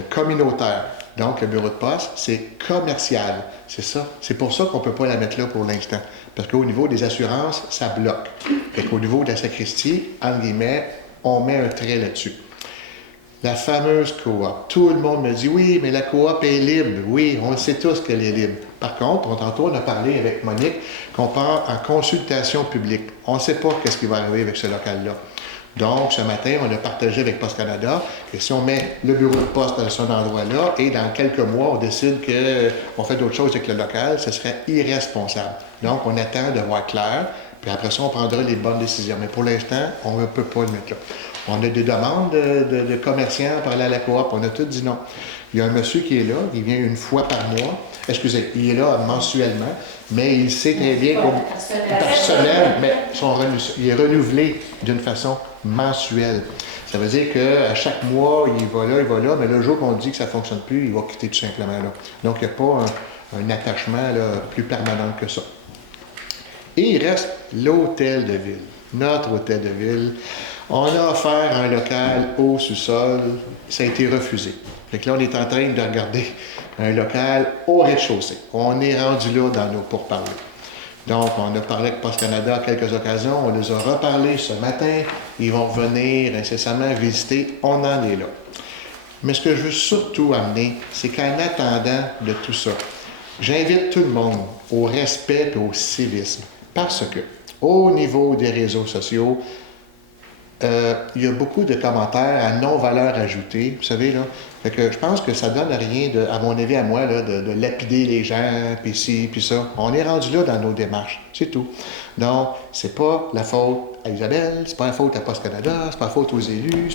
communautaire. Donc, le bureau de poste, c'est commercial. C'est ça. C'est pour ça qu'on ne peut pas la mettre là pour l'instant. Parce qu'au niveau des assurances, ça bloque. Fait qu'au niveau de la sacristie, entre guillemets, on met un trait là-dessus. La fameuse coop. Tout le monde me dit, oui, mais la coop est libre. Oui, on le sait tous qu'elle est libre. Par contre, tantôt, on a parlé avec Monique qu'on part en consultation publique. On ne sait pas qu'est-ce qui va arriver avec ce local-là. Donc, ce matin, on a partagé avec Poste Canada que si on met le bureau de poste dans cet endroit-là et dans quelques mois, on décide qu'on fait d'autres choses avec le local, ce serait irresponsable. Donc, on attend de voir clair, puis après ça, on prendra les bonnes décisions. Mais pour l'instant, on ne peut pas le mettre là. On a des demandes de commerçants pour aller à la coop, on a tous dit non. Il y a un monsieur qui est là, il vient une fois par mois. Excusez, il est là mensuellement, mais il sait très bien par semaine, mais il est renouvelé d'une façon mensuelle. Ça veut dire qu'à chaque mois, il va là, mais le jour qu'on dit que ça ne fonctionne plus, il va quitter tout simplement là. Donc, il n'y a pas un attachement là, plus permanent que ça. Et il reste l'hôtel de ville, notre hôtel de ville. On a offert un local au sous-sol, ça a été refusé. Fait que là, on est en train de regarder un local au rez-de-chaussée. On est rendu là dans nos pourparlers. Donc, on a parlé avec Poste Canada à quelques occasions, on les a reparlé ce matin, ils vont venir incessamment visiter, on en est là. Mais ce que je veux surtout amener, c'est qu'en attendant de tout ça, j'invite tout le monde au respect et au civisme. Parce que, au niveau des réseaux sociaux, il y a beaucoup de commentaires à non-valeur ajoutée, vous savez, là. Fait que je pense que ça donne rien, à mon avis, à moi, là, de lapider les gens, puis ci, puis ça. On est rendu là dans nos démarches, c'est tout. Donc, c'est pas la faute à Isabelle, c'est pas la faute à Poste Canada, c'est pas la faute aux élus,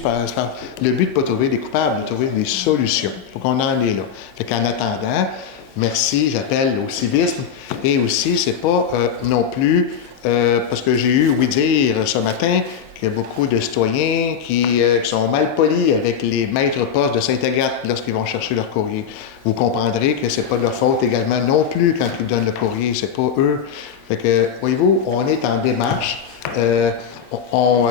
le but de ne pas trouver des coupables, de trouver des solutions. Il faut qu'on en est là. Fait qu'en attendant, merci, j'appelle au civisme, et aussi, c'est pas non plus, parce que j'ai eu ouï dire ce matin, il y a beaucoup de citoyens qui sont mal polis avec les maîtres postes de Sainte-Agathe lorsqu'ils vont chercher leur courrier. Vous comprendrez que c'est pas de leur faute également non plus quand ils donnent le courrier, c'est pas eux. Fait que, voyez-vous, on est en démarche. On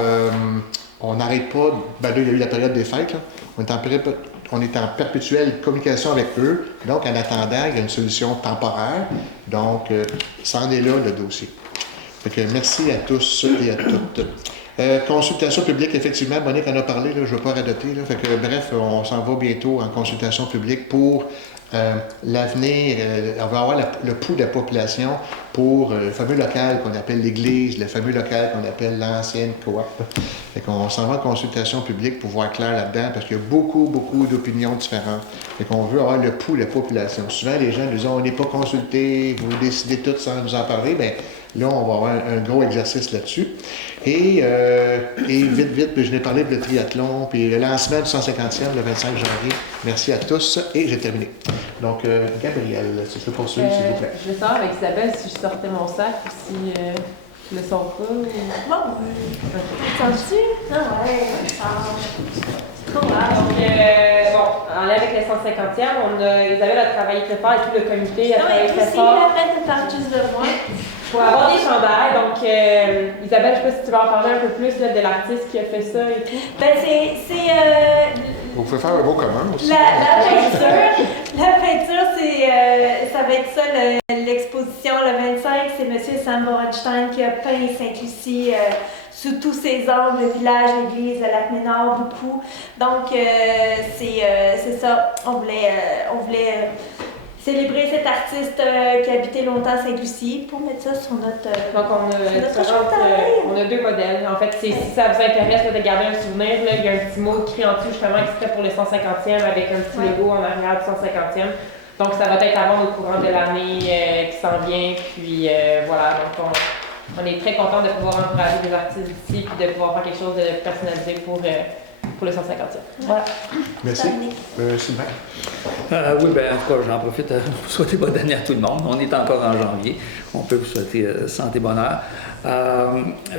n'arrête pas. Ben là, il y a eu la période des fêtes. Là. On est en perpétuelle communication avec eux. Donc, en attendant, il y a une solution temporaire. Donc, c'en est là le dossier. Fait que merci à tous et à toutes. Consultation publique, effectivement, Monique en a parlé, là, je ne veux pas radoter. Là, fait que, bref, on s'en va bientôt en consultation publique pour l'avenir. On va avoir le pouls de la population pour le fameux local qu'on appelle l'église, le fameux local qu'on appelle l'ancienne coop. Fait qu'on s'en va en consultation publique pour voir clair là-dedans parce qu'il y a beaucoup d'opinions différentes. Fait qu'on veut avoir le pouls de la population. Souvent, les gens nous disent on n'est pas consultés, vous décidez tout sans nous en parler. Bien, là, on va avoir un gros exercice là-dessus. Et vite, je n'ai parlé de le triathlon, puis le lancement du 150e, le 25 janvier. Merci à tous. Et j'ai terminé. Donc, Gabrielle, si je peux poursuivre, s'il vous plaît. Je vais savoir avec Isabelle si je sortais mon sac ou si je le sors pas. Ou... Bon, sens-tu? Non, ouais, ça c'est trop mal. Donc, en lien avec les 150e, Isabelle a travaillé très fort et tout le comité a Non, travaillé mais très aussi, fort. la fête parle juste de moi. Pour avoir des chandails, donc Isabelle, je ne sais pas si tu vas en parler un peu plus là, de l'artiste qui a fait ça et tout. Ben, Vous pouvez faire un mot commun aussi. la peinture, ça va être ça, l'exposition le 25, c'est M. Sam Borenstein qui a peint Sainte-Lucie sous tous ses angles, le village, l'église, le lac Ménard, beaucoup. Donc, c'est ça, on voulait célébrer cet artiste qui habitait longtemps à Sainte-Lucie pour mettre ça sur notre Donc, on a deux modèles. En fait, si ça vous intéresse là, de garder un souvenir, là, il y a un petit mot écrit en dessous justement extrait pour le 150e avec un petit logo en arrière du 150e. Donc, ça va être à vendre au courant de l'année qui s'en vient. Puis voilà, donc on est très content de pouvoir encourager des artistes ici et de pouvoir faire quelque chose de personnalisé pour le 150e. Voilà. Merci. Sylvain. Oui, bien, en tout cas, j'en profite pour souhaiter bonne année à tout le monde. On est encore en janvier. On peut vous souhaiter santé, bonheur.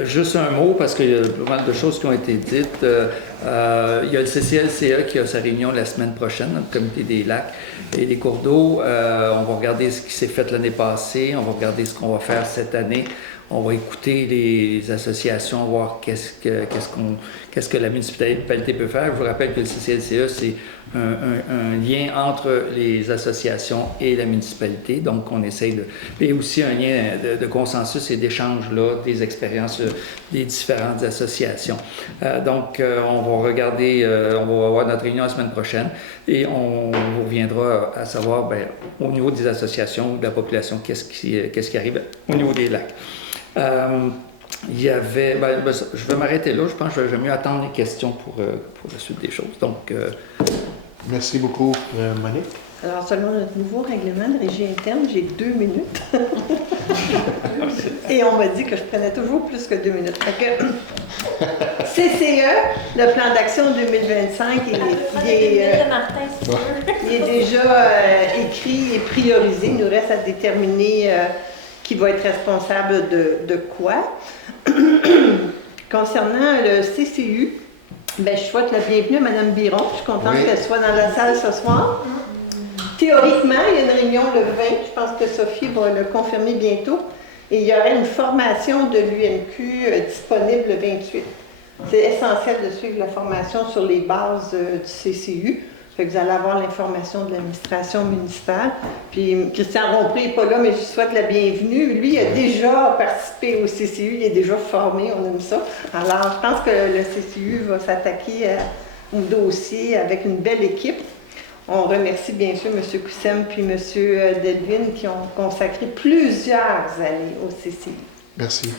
Juste un mot, parce qu'il y a pas mal de choses qui ont été dites. Il y a le CCLCE qui a sa réunion la semaine prochaine, le comité des lacs et des cours d'eau. On va regarder ce qui s'est fait l'année passée. On va regarder ce qu'on va faire cette année. On va écouter les associations, voir qu'est-ce que la municipalité peut faire. Je vous rappelle que le CCLCE, c'est un lien entre les associations et la municipalité. Donc, on essaye de... Et aussi un lien de consensus et d'échange là, des expériences des différentes associations. Donc, on va regarder, on va avoir notre réunion la semaine prochaine et on vous reviendra à savoir, bien, au niveau des associations ou de la population, qu'est-ce qui arrive au niveau des lacs. Il y avait... je vais m'arrêter là. Je pense que je vais mieux attendre les questions pour la suite des choses. Donc... Merci beaucoup, Monique. Alors, selon notre nouveau règlement de régie interne, j'ai 2 minutes. Et on m'a dit que je prenais toujours plus que 2 minutes. Fait que, CCE, le plan d'action 2025, il est déjà écrit et priorisé. Il nous reste à déterminer qui va être responsable de quoi. Concernant le CCU, ben, je souhaite la bienvenue à Mme Biron. Je suis contente qu'elle soit dans la salle ce soir. Théoriquement, il y a une réunion le 20. Je pense que Sophie va le confirmer bientôt. Et il y aurait une formation de l'UMQ disponible le 28. C'est essentiel de suivre la formation sur les bases du CCU. Fait que vous allez avoir l'information de l'administration municipale. Puis Christian Rompré n'est pas là, mais je lui souhaite la bienvenue. Lui, il a déjà participé au CCU, il est déjà formé, on aime ça. Alors, je pense que le CCU va s'attaquer au dossier avec une belle équipe. On remercie bien sûr M. Coussem puis M. Delvin qui ont consacré plusieurs années au CCU. Merci.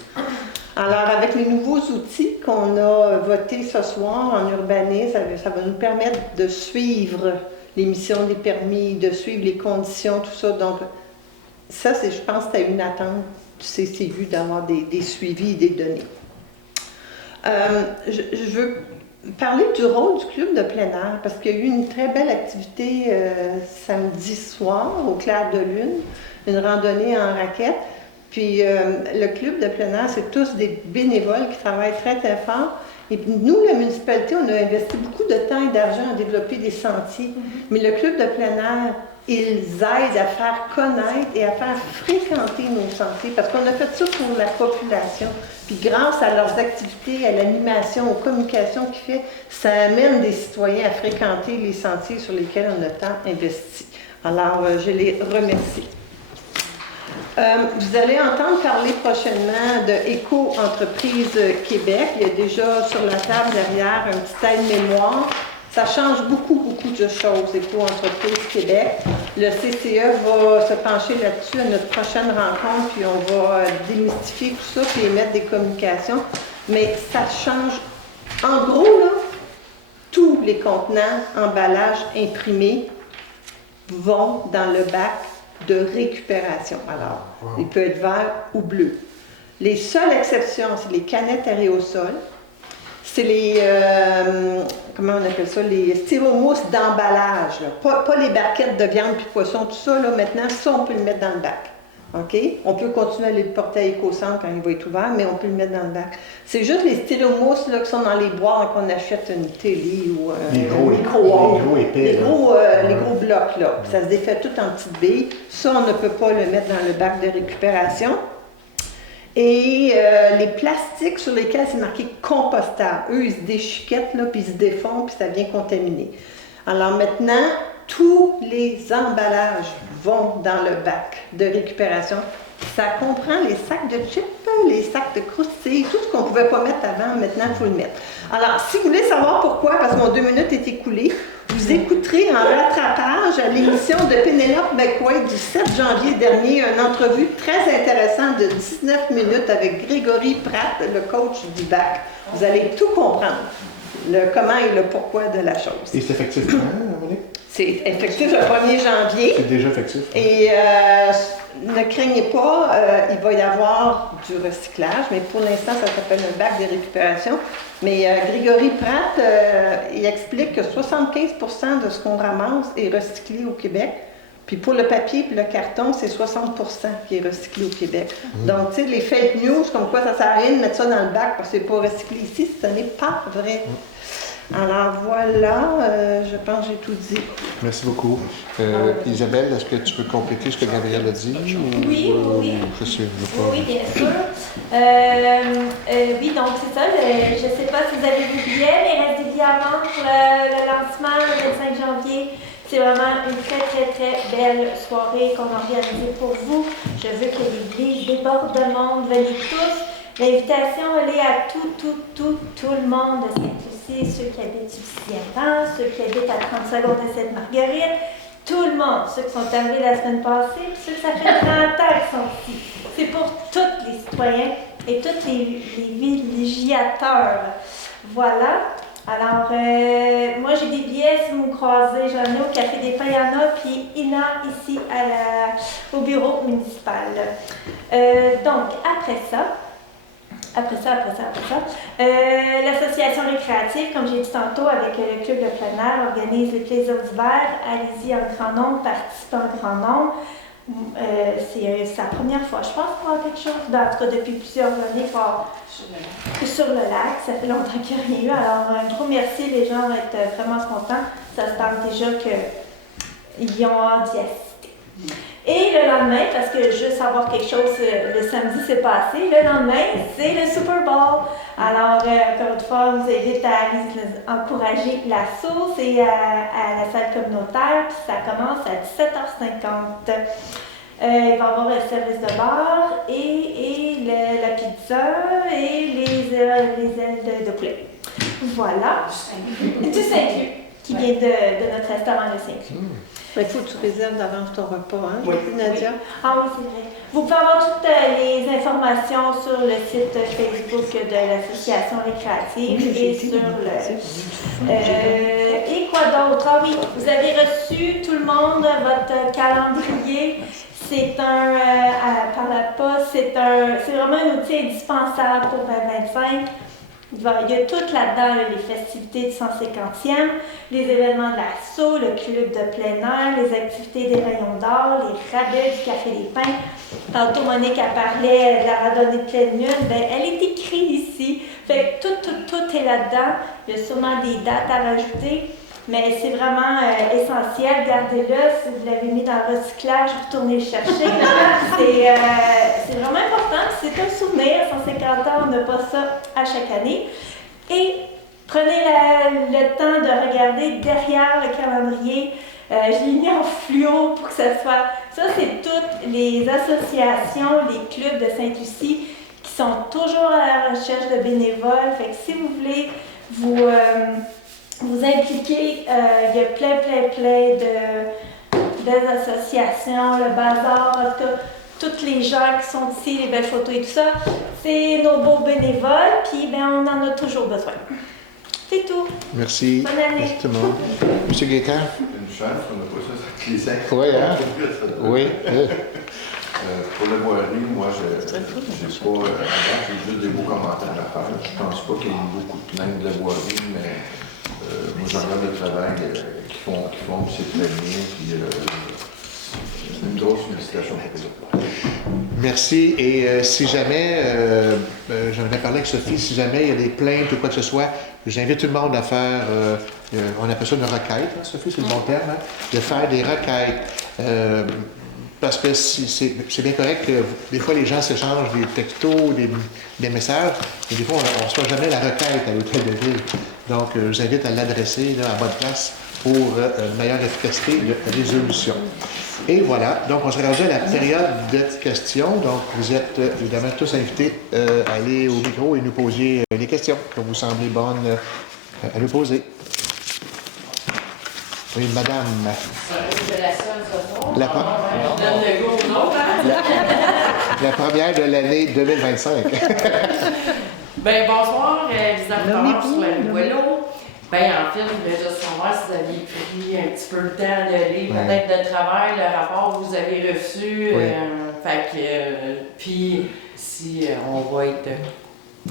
Alors, avec les nouveaux outils qu'on a votés ce soir en urbanisme, ça va nous permettre de suivre l'émission des permis, de suivre les conditions, tout ça. Donc, ça, je pense que c'était une attente du CCU d'avoir des suivis et des données. Je veux parler du rôle du club de plein air, parce qu'il y a eu une très belle activité samedi soir au Clair de Lune, une randonnée en raquette. Puis le club de plein air, c'est tous des bénévoles qui travaillent très, très fort. Et puis nous, la municipalité, on a investi beaucoup de temps et d'argent à développer des sentiers. Mais le club de plein air, ils aident à faire connaître et à faire fréquenter nos sentiers, parce qu'on a fait ça pour la population. Puis grâce à leurs activités, à l'animation, aux communications qu'ils font, ça amène des citoyens à fréquenter les sentiers sur lesquels on a tant investi. Alors, je les remercie. Vous allez entendre parler prochainement de Éco-entreprise Québec. Il y a déjà sur la table derrière un petit aide-mémoire. Ça change beaucoup de choses, Éco-entreprise Québec. Le CCE va se pencher là-dessus à notre prochaine rencontre, puis on va démystifier tout ça, puis émettre des communications. Mais ça change. En gros, là, tous les contenants, emballages imprimés vont dans le bac de récupération. Alors, il peut être vert ou bleu. Les seules exceptions, c'est les canettes aérosols, c'est les, comment on appelle ça, les styromousses d'emballage, là. Pas les barquettes de viande puis poisson, tout ça, là, maintenant, ça, on peut le mettre dans le bac. OK? On peut continuer à aller le porter à Éco-Centre quand il va être ouvert, mais on peut le mettre dans le bac. C'est juste les styromousses là, qui sont dans les boîtes qu'on achète une télé ou un micro-ondes. Les gros blocs, là. Puis ça se défait tout en petites billes. Ça, on ne peut pas le mettre dans le bac de récupération. Et les plastiques sur lesquels c'est marqué compostable, eux, ils se déchiquettent, là, puis ils se défont, puis ça vient contaminer. Alors maintenant, tous les emballages vont dans le bac de récupération. Ça comprend les sacs de chips, les sacs de croustilles, tout ce qu'on ne pouvait pas mettre avant, maintenant il faut le mettre. Alors, si vous voulez savoir pourquoi, parce que mon 2 minutes est écoulée, vous écouterez en rattrapage à l'émission de Pénélope McQuaid du 7 janvier dernier, une entrevue très intéressante de 19 minutes avec Grégory Pratt, le coach du bac. Vous allez tout comprendre, le comment et le pourquoi de la chose. Et c'est effectif quand, Monique? C'est effectif le 1er janvier. C'est déjà effectif. Et ne craignez pas, il va y avoir du recyclage, mais pour l'instant, ça s'appelle un bac de récupération. Mais Grégory Pratt, il explique que 75% de ce qu'on ramasse est recyclé au Québec. Puis pour le papier et le carton, c'est 60% qui est recyclé au Québec. Donc, tu sais, les fake news, comme quoi ça sert à rien de mettre ça dans le bac parce que c'est pas recyclé ici, ce n'est pas vrai. Alors voilà, je pense que j'ai tout dit. Merci beaucoup. Isabelle, est-ce que tu peux compléter ce que Gabrielle a dit? Oui. Oui, bien sûr. Oui, donc c'est ça. Je ne sais pas si vous avez vu le billet, mais il reste des billets à vendre pour le lancement le 25 janvier. C'est vraiment une très belle soirée qu'on a organisée pour vous. Je veux que l'église déborde de monde. Venez tous. L'invitation, elle est à tout le monde de Saint-Lucie, ceux qui habitent sur Sierra, ceux qui habitent à 30 secondes de Sainte-Marguerite, tout le monde, ceux qui sont arrivés la semaine passée, puis ceux que ça fait 30 ans qui sont ici. C'est pour tous les citoyens et tous les villégiateurs. Voilà. Alors, moi j'ai des billets, si vous me croisez, j'en ai au Café des Pins, il y en a, puis il y en a ici au bureau municipal. Donc, après ça, l'association récréative, comme j'ai dit tantôt, avec le club de plein air, organise les plaisirs d'hiver. Allez-y en grand nombre, participez en grand nombre. C'est sa première fois, je pense, pour avoir quelque chose. En tout cas, depuis plusieurs années, sur le lac. Ça fait longtemps qu'il n'y a rien eu. Alors, un gros merci. Les gens vont être vraiment contents. Ça se parle déjà qu'ils ont hâte d'y assister. Et le lendemain, parce que je veux savoir quelque chose, le samedi s'est passé, le lendemain, c'est le Super Bowl. Alors, encore une fois, je vous invite à aller encourager l'assaut, c'est à la salle communautaire, puis ça commence à 17h50. Il va y avoir le service de bar et la pizza et les ailes de poulet. Voilà. Tout Saint-Cloud, qui vient de notre restaurant de Saint-Cloud. Il faut que tu réserves d'avance ton repas, hein, oui, Nadia? Ah oui, c'est vrai. Vous pouvez avoir toutes les informations sur le site Facebook de l'Association récréative et sur le... et quoi d'autre? Ah oui, vous avez reçu, tout le monde, votre calendrier. C'est par la poste, c'est vraiment un outil indispensable pour 2025. Il y a tout là-dedans, les festivités du 150e, les événements de l'assaut, le club de plein air, les activités des rayons d'or, les rabais du Café des Pins. Tantôt, Monique a parlé de la randonnée de pleine lune. Bien, elle est écrite ici. Fait que tout est là-dedans. Il y a sûrement des dates à rajouter. Mais c'est vraiment essentiel. Gardez-le. Si vous l'avez mis dans le recyclage, retournez le chercher. C'est vraiment important. C'est un souvenir. 150 ans, on n'a pas ça à chaque année. Et prenez le temps de regarder derrière le calendrier Je l'ai mis en fluo pour que ça soit... Ça, c'est toutes les associations, les clubs de Sainte-Lucie qui sont toujours à la recherche de bénévoles. Fait que si vous voulez vous impliquer, il y a plein d'associations, le bazar, en tout cas, tous les gens qui sont ici, les belles photos et tout ça, c'est nos beaux bénévoles, puis ben, on en a toujours besoin. C'est tout. Merci. Bonne année. Merci tout le monde. Monsieur Guécan? Une chance qu'on n'a pas ça avec les actes. Oui, hein? Oui. Pour le Boirie, moi, j'ai juste des beaux commentaires à faire. Je pense pas qu'il y ait beaucoup de plaintes de la Boirie, mais moi, j'en regarde le travail qu'ils font, puis c'est très bien. Puis, une grosse félicitation pour eux. Merci. Et si jamais, j'aimerais parler avec Sophie, si jamais il y a des plaintes ou quoi que ce soit, j'invite tout le monde à faire, on appelle ça une requête, hein, Sophie, c'est le bon terme, hein, de faire des requêtes. Parce que c'est bien correct que des fois les gens s'échangent des textos, des messages, mais des fois on ne reçoit jamais la requête à l'hôtel de ville. Donc, je vous invite à l'adresser à la bonne place pour une meilleure efficacité de résolution. Et voilà, donc on se rendu à la période de questions. Donc, vous êtes évidemment tous invités à aller au micro et nous poser les questions que vous semblez bonnes à nous poser. Oui, madame. La première de l'année 2025. Bien, bonsoir, les acteurs sur la Boileau. Bien, en fait, je voulais juste savoir si vous aviez pris un petit peu le temps de lire peut-être de travail, le rapport que vous avez reçu. Puis, si on va être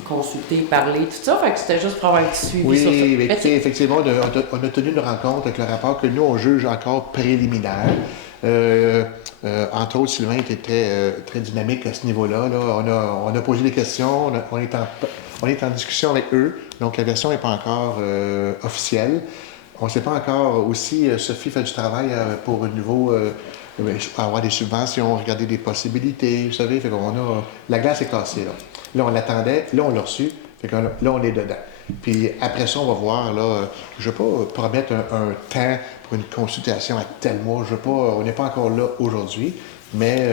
consulté, parler, tout ça. Fait que c'était juste pour avoir un petit suivi sur ça. Oui, écoutez, effectivement, on a tenu une rencontre avec le rapport que nous, on juge encore préliminaire. Entre autres, Sylvain était très dynamique à ce niveau-là. Là. On a posé des questions, on est en discussion avec eux, donc la version n'est pas encore officielle. On ne sait pas encore aussi, Sophie fait du travail pour un niveau, avoir des subventions, regarder des possibilités, vous savez, fait qu'on a, la glace est cassée. Là, on l'attendait, là, on l'a reçu, fait que là, on est dedans. Puis après ça, on va voir, là, je ne veux pas promettre un temps pour une consultation à tel mois, on n'est pas encore là aujourd'hui, mais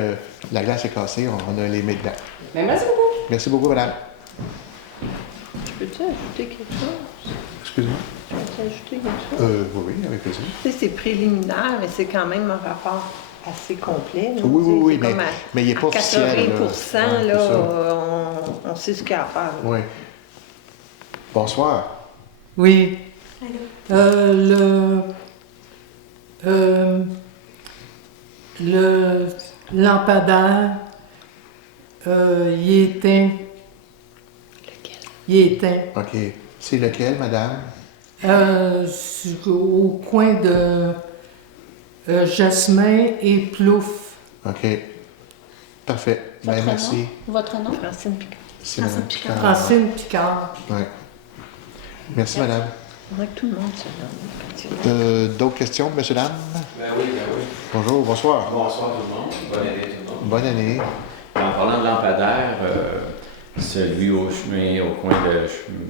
la glace est cassée, on a les mains dedans. Mais merci beaucoup. Merci beaucoup, madame. Peux-tu ajouter quelque chose? Excusez-moi. Peux-tu ajouter quelque chose? Oui, avec plaisir. Tu sais, c'est préliminaire, mais c'est quand même un rapport assez complet. Là. Oui, c'est mais il n'est pas officiel. 80%, là, on sait ce qu'il y a à faire. Là. Oui. Bonsoir. Oui. Le lampadaire, il est éteint. Lequel? Il est éteint. OK. C'est lequel, madame? Au coin de Jasmin et Plouf. OK. Parfait. Ben, merci. Votre nom? Francine Picard. C'est madame Picard. Francine Picard. Oui. Merci, madame. J'aimerais que tout le monde se nomme. D'autres questions, monsieur, dame? Ben oui. Bonjour, bonsoir. Bonsoir tout le monde. Bonne année tout le monde. Bonne année. En parlant de lampadaire, celui au coin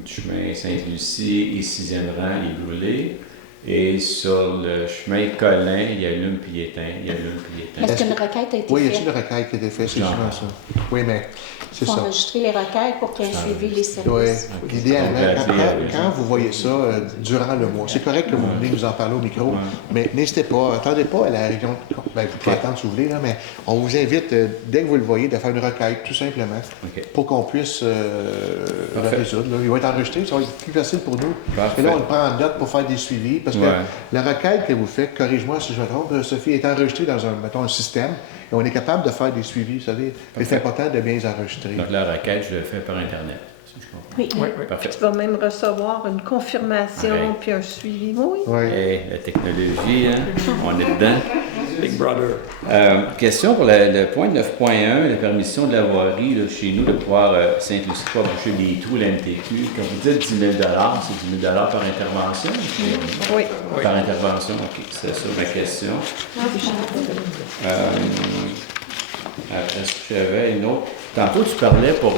du chemin Sainte-Lucie et 6e rang, il est brûlé. Et sur le chemin Colin, il allume puis il éteint, il allume puis il éteint. Est-ce qu'une requête a été Oui, il y a faite? une requête qui a été faite, c'est justement ça. Oui, mais c'est Il faut ça. enregistrer les requêtes pour qu'il y ait un suivi les services. Oui, idéalement, quand vous voyez ça durant le mois, c'est correct que vous venez nous en parler au micro, mais n'hésitez pas, attendez pas à la région, vous pouvez attendre si vous voulez, là, mais on vous invite, dès que vous le voyez, de faire une requête, tout simplement, pour qu'on puisse le résoudre. Là. Il va être enregistré, ça va être plus facile pour nous. Et là, on le prend en note pour faire des suivis, parce que la requête que vous faites, corrige-moi si je me trompe, Sophie, est enregistrée dans un système, et on est capable de faire des suivis, vous savez. Mais c'est important de bien les enregistrer. Donc la requête, je le fais par Internet, si je comprends. Oui. Parfait. Tu vas même recevoir une confirmation puis un suivi. Oui. Hey, la technologie, hein? On est dedans. Big Brother. Question pour le point 9.1, la permission de la voirie là, chez nous de pouvoir Sainte-Lucie pas boucher les trous, la MTQ. Quand vous dites 10 000 c'est 10 000 par intervention? Oui. Par intervention, OK. C'est ça ma question. Après, j'avais une autre. Tantôt, tu parlais pour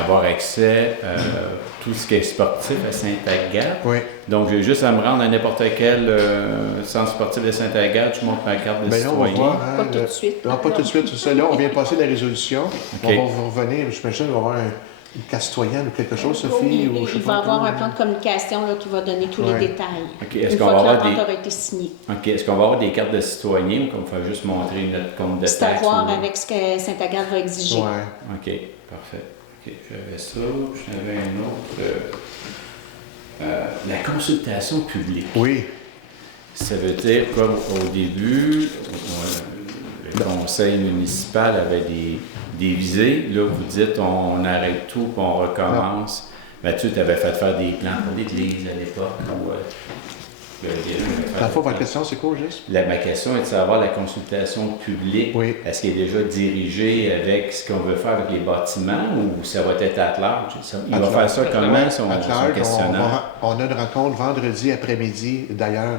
avoir accès à tout ce qui est sportif à Sainte-Agathe. Oui. Donc, j'ai juste à me rendre à n'importe quel centre sportif de Sainte-Agathe, je montre ma carte de Ben là, on va citoyen. voir. Hein, Pas tout de suite. Non, pas tout de suite. C'est ça. Là, on vient de passer la résolution. OK. On va vous revenir. J'imagine qu'il va y avoir une carte citoyenne ou quelque chose, Sophie? Ou, je sais Il pas va y avoir trop. un plan de communication là, qui va donner tous Ouais. les détails. OK. Est-ce Une qu'on fois va que avoir l'entente des... aura été signée. OK. Est-ce qu'on va avoir des cartes de citoyen ou qu'on fait juste montrer notre compte de taxe? C'est à voir ou- avec ce que Sainte-Agathe va exiger. Ouais. OK. Parfait. OK. J'avais ça. J'avais un autre. La consultation publique. Oui. Ça veut dire, comme au début, le conseil municipal avait des visées. Là, vous dites, on arrête tout, puis on recommence. Mathieu, tu avais fait faire des plans pour l'église à l'époque. Dans le fond, votre question, c'est quoi, juste? Ma question est de savoir la consultation publique. Oui. Est-ce qu'elle est déjà dirigée avec ce qu'on veut faire avec les bâtiments ou ça va être à large? Il va faire ça comment, son questionnaire? On a une rencontre vendredi après-midi, d'ailleurs,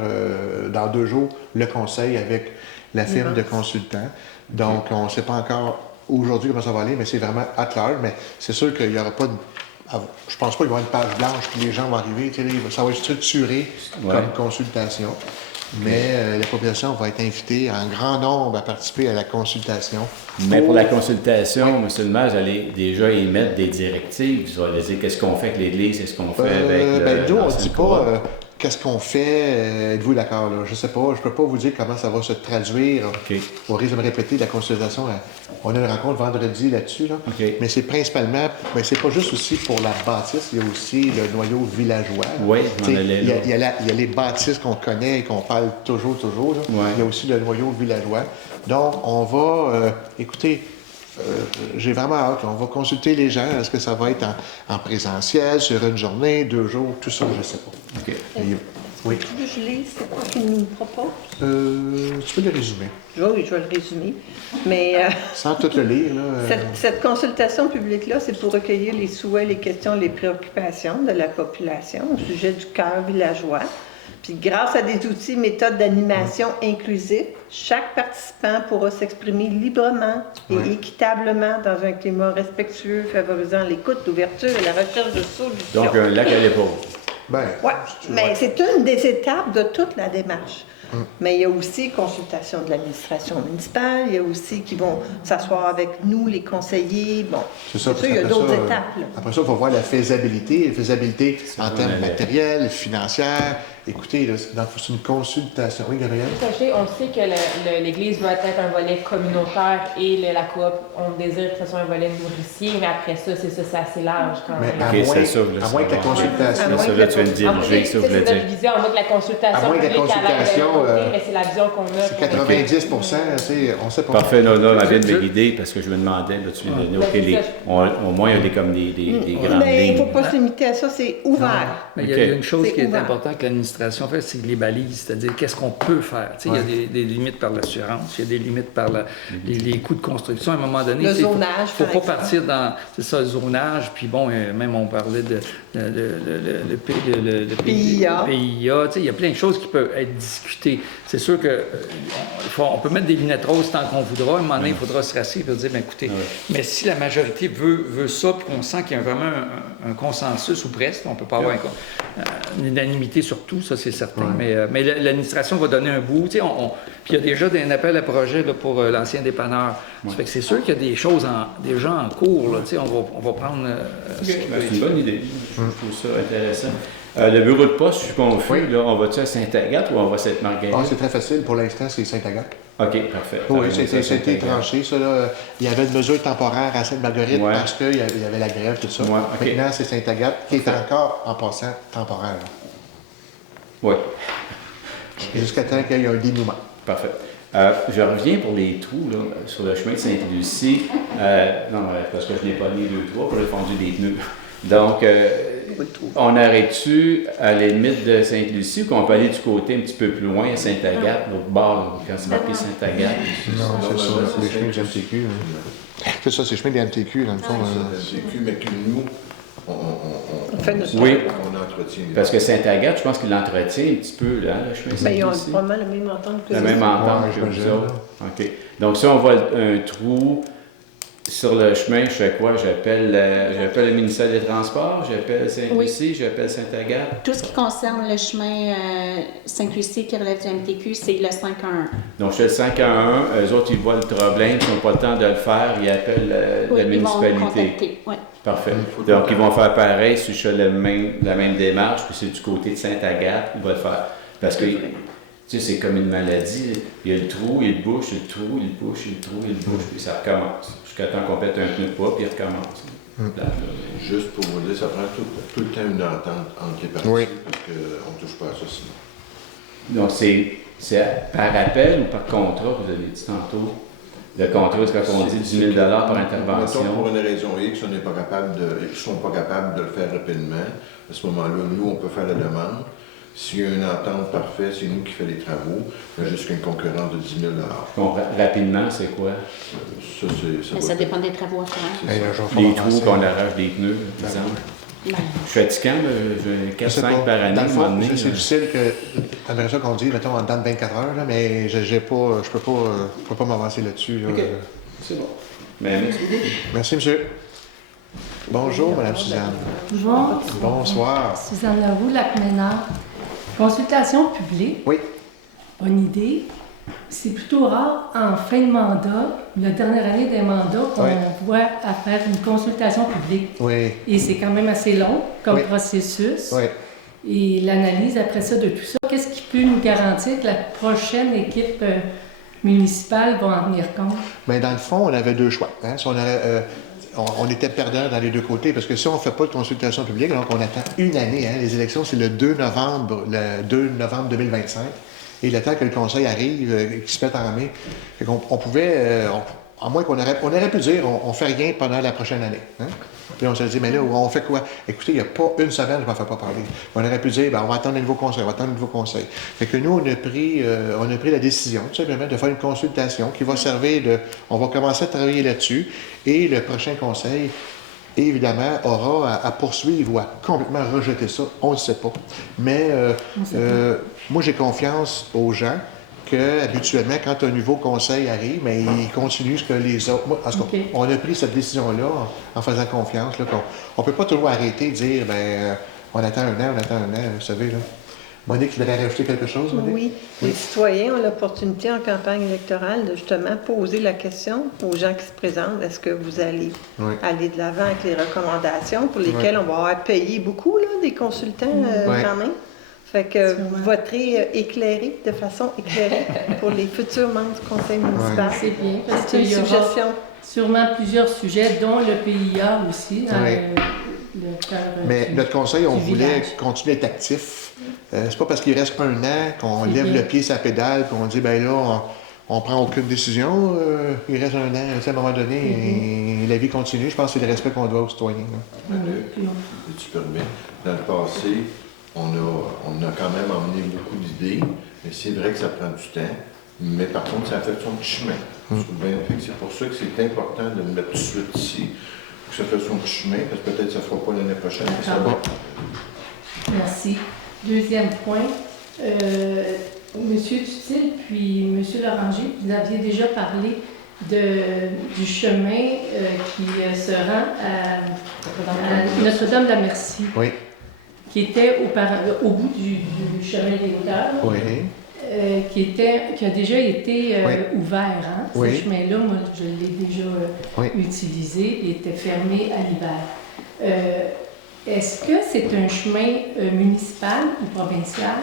dans 2 jours, le conseil avec la firme de consultants. Donc, on ne sait pas encore aujourd'hui comment ça va aller, mais c'est vraiment à large. Mais c'est sûr qu'il n'y aura pas de... Je pense pas qu'il va y avoir une page blanche, puis les gens vont arriver. Tu sais, ça va être structuré comme consultation. Mais la population va être invitée en grand nombre à participer à la consultation. Mais pour la consultation, M. le maire, j'allais déjà émettre des directives. Je vais dire qu'est-ce qu'on fait avec l'église, qu'est-ce qu'on fait avec nous, on ne dit pas qu'est-ce qu'on fait. Êtes-vous d'accord? Là? Je ne sais pas. Je ne peux pas vous dire comment ça va se traduire. OK. Au risque de me répéter, la consultation, on a une rencontre vendredi là-dessus. Là. OK. Mais c'est principalement, c'est pas juste aussi pour la bâtisse, il y a aussi le noyau villageois. Oui, on T'sais, allait il là. y a les bâtisses qu'on connaît et qu'on parle toujours. Là. Ouais. Il y a aussi le noyau villageois. Donc, on va, écoutez, j'ai vraiment hâte. On va consulter les gens. Est-ce que ça va être en présentiel, sur une journée, 2 jours, tout ça, je ne sais pas. OK. Oui. Je lis, c'est quoi qu'il nous propose? Tu peux le résumer. Oui, je vais le résumer. Mais Sans tout le lire, là. cette consultation publique-là, c'est pour recueillir les souhaits, les questions, les préoccupations de la population au sujet du cœur villageois. Puis grâce à des outils et méthodes d'animation inclusifs, chaque participant pourra s'exprimer librement et équitablement dans un climat respectueux, favorisant l'écoute, l'ouverture et la recherche de solutions. Donc, un lac à l'épaule. Oui, mais c'est une des étapes de toute la démarche. Mais il y a aussi consultation de l'administration municipale, il y a aussi qui vont s'asseoir avec nous, les conseillers. Bon, C'est ça, il y a après d'autres ça, étapes. Là. Après ça, il faut voir la faisabilité en termes on allait. matériels, financiers. Écoutez, là, c'est une consultation. Oui, Gabriel? Sachez, on sait que l'Église doit être un volet communautaire et la coop, on désire que ce soit un volet nourricier, mais après ça, c'est assez large quand Mais même. à OK, moins, c'est ça, vous voulez à moins que la savoir. consultation... À moins Ça, que là, la tu viens de diriger, ça, vous voulez C'est notre dire. vision, à moins que la consultation À moins que la publique à l'aide de consultation, l'autorité, mais c'est la vision qu'on a. C'est 90 tu sais, on sait pas. Parfait, Nona m'a bien de me guider parce que je me demandais, là, tu viens de donner, OK, au moins, il y a comme des grandes Mais il ne lignes. faut pas se limiter à ça, c'est ouvert. Mais il y a OK. une chose C'est qui est ouvert. importante que l'administration fait, c'est les balises, c'est-à-dire qu'est-ce qu'on peut faire. Tu sais, il y a des limites par l'assurance, il y a des limites par les coûts de construction. À un moment donné, Le tu sais, zonage, il ne faut par pas exemple. partir dans c'est ça, le zonage, puis bon, même on parlait de le PIA. PIA. Tu sais, il y a plein de choses qui peuvent être discutées. C'est sûr que on peut mettre des lunettes roses tant qu'on voudra. À un moment donné, il faudra se rassurer et dire, bien, écoutez, mais si la majorité veut ça, puis qu'on sent qu'il y a vraiment un consensus, ou presque, on ne peut pas avoir une unanimité sur tout, ça c'est certain, mais l'administration va donner un bout. Tu sais, puis il y a déjà un appel à projet là, pour l'ancien dépanneur. Ça fait que c'est sûr qu'il y a des choses déjà en cours. Là, tu sais, on va prendre... ce qui peut C'est une être bonne idée. Je trouve ça intéressant. Le bureau de poste, je suis confus. Là, on va-tu à Sainte-Agathe ou on va à Sainte-Marguerite? Ah, c'est très facile. Pour l'instant, c'est Sainte-Agathe. OK, parfait. Oui, c'était tranché. Ça, là. Il y avait une mesure temporaire à Sainte-Marguerite parce qu'il y avait la grève, tout ça. Ouais, OK. Maintenant, c'est Sainte-Agathe qui est encore, en passant, temporaire. Oui, Jusqu'à temps qu'il y ait un dénouement. parfait. Je reviens pour les trous là, sur le chemin de Sainte-Lucie. Parce que je n'ai pas mis 2-3 pour le fondu des pneus. Donc, on arrête-tu à la limite de Sainte-Lucie ou qu'on peut aller du côté un petit peu plus loin, à Sainte-Agathe, l'autre bord, quand c'est marqué Sainte-Agathe? Non, c'est ça, les chemins du MTQ. C'est ça, c'est les chemins des MTQ, dans le fond. C'est MTQ, mais que nous, On fait notre Oui. on entretient. Parce que Sainte-Agathe, je pense qu'il l'entretient un petit peu, là, le chemin de Ben, ils ont Sainte-Lucie. probablement la même entente que La nous. même entente Ouais, que vous j'imagine. autres. OK. Donc, si on voit un trou sur le chemin, je fais quoi? J'appelle le ministère des Transports, j'appelle Sainte-Lucie, j'appelle Sainte-Agathe. Tout ce qui concerne le chemin Sainte-Lucie qui relève du MTQ, c'est le 511. Donc, je fais le 511, eux autres, ils voient le problème, ils n'ont pas le temps de le faire, ils appellent la Ils vont nous municipalité. contacter. Oui. Parfait. Donc, ils vont faire pareil si je fais la même démarche, puis c'est du côté de Sainte-Agathe, ils vont le faire. Parce que, tu sais, c'est comme une maladie. Il y a le trou, il bouche, il y a le trou, il bouche, il y a le trou, il bouche, puis ça recommence. Jusqu'à temps qu'on pète un pneu de poids, puis il recommence. Juste pour vous dire, ça prend tout le temps une entente entre les parties, parce qu'on ne touche pas à ça sinon. Donc, c'est par appel ou par contrat, vous avez dit tantôt? Le contrat, c'est quand on dit 10 000 par intervention. Mettons, pour une raison X, ils ne sont pas capables de le faire rapidement. À ce moment-là, nous, on peut faire la demande. S'il y a une entente parfaite, c'est nous qui faisons les travaux. Il y a juste une concurrence de 10 000 Donc, rapidement, c'est quoi? Ça dépend des travaux à faire. Les trous qu'on arrache des pneus, par exemple. Je suis fatigant, j'ai 4-5 par année. C'est difficile que, après ça qu'on dit, mettons, en dedans de 24 heures, là, mais je peux pas m'avancer là-dessus. Là. OK, c'est bon. Mais merci beaucoup. Merci, monsieur. Bonjour, Mme Suzanne. Bonsoir. Suzanne Leroux, Lac-Ménard. Consultation publique. Oui. Bonne idée. C'est plutôt rare en fin de mandat, la dernière année des mandats, qu'on voit à faire une consultation publique. Oui. Et c'est quand même assez long comme processus. Oui. Et l'analyse après ça de tout ça, qu'est-ce qui peut nous garantir que la prochaine équipe municipale va en tenir compte? Bien, dans le fond, on avait deux choix. Hein? Si on était perdants dans les deux côtés, parce que si on ne fait pas de consultation publique, donc on attend une année. Hein? Les élections, c'est le 2 novembre 2025. Et le temps que le conseil arrive, qu'il se mette en main. On pouvait, à moins qu'on aurait pu dire, on ne fait rien pendant la prochaine année. Hein? Puis on se dit, mais là, on fait quoi? Écoutez, il n'y a pas une semaine, je ne m'en fais pas parler. On aurait pu dire, on va attendre un nouveau conseil, Fait que nous, on a pris la décision, tout simplement, de faire une consultation qui va servir on va commencer à travailler là-dessus. Et le prochain conseil, évidemment, aura à poursuivre ou à complètement rejeter ça. On ne le sait pas. Mais moi, j'ai confiance aux gens que, habituellement, quand un nouveau conseil arrive, mais ils continuent ce que les autres... Moi, on a pris cette décision-là en faisant confiance. Là, on ne peut pas toujours arrêter de dire, on attend un an, vous savez. Là. Monique, tu voudrais rajouter quelque chose, Monique? Oui. Les citoyens ont l'opportunité en campagne électorale de justement poser la question aux gens qui se présentent. Est-ce que vous allez aller de l'avant avec les recommandations pour lesquelles on va avoir payé beaucoup, là, des consultants quand même? Fait que vous voterez de façon éclairée pour les futurs membres du conseil municipal. C'est bien, parce C'est une qu'il y aura suggestion. sûrement plusieurs sujets, dont le PIA aussi, dans le cœur Mais notre conseil, on voulait continuer d'être actif. C'est pas parce qu'il reste un an qu'on lève le pied sur la pédale qu'on dit, ben là, on prend aucune décision. Il reste un an. À un moment donné, et la vie continue. Je pense que c'est le respect qu'on doit aux citoyens. Si tu permets, dans le passé, on a quand même emmené beaucoup d'idées, mais c'est vrai que ça prend du temps. Mais par contre, ça fait son petit chemin. C'est pour ça que c'est important de le mettre tout de suite ici, que ça fait son petit chemin, parce que peut-être que ça ne se fera pas l'année prochaine, mais ça va. Merci. Deuxième point, Monsieur Dutil puis Monsieur Loranger, vous aviez déjà parlé du chemin qui se rend à Notre-Dame-de-la-Merci. Oui. Qui était au bout du chemin des hauteurs. Oui. Qui a déjà été ouvert. Hein? Oui. Ce chemin-là, moi, je l'ai déjà utilisé et était fermé à l'hiver. Est-ce que c'est un chemin municipal ou provincial?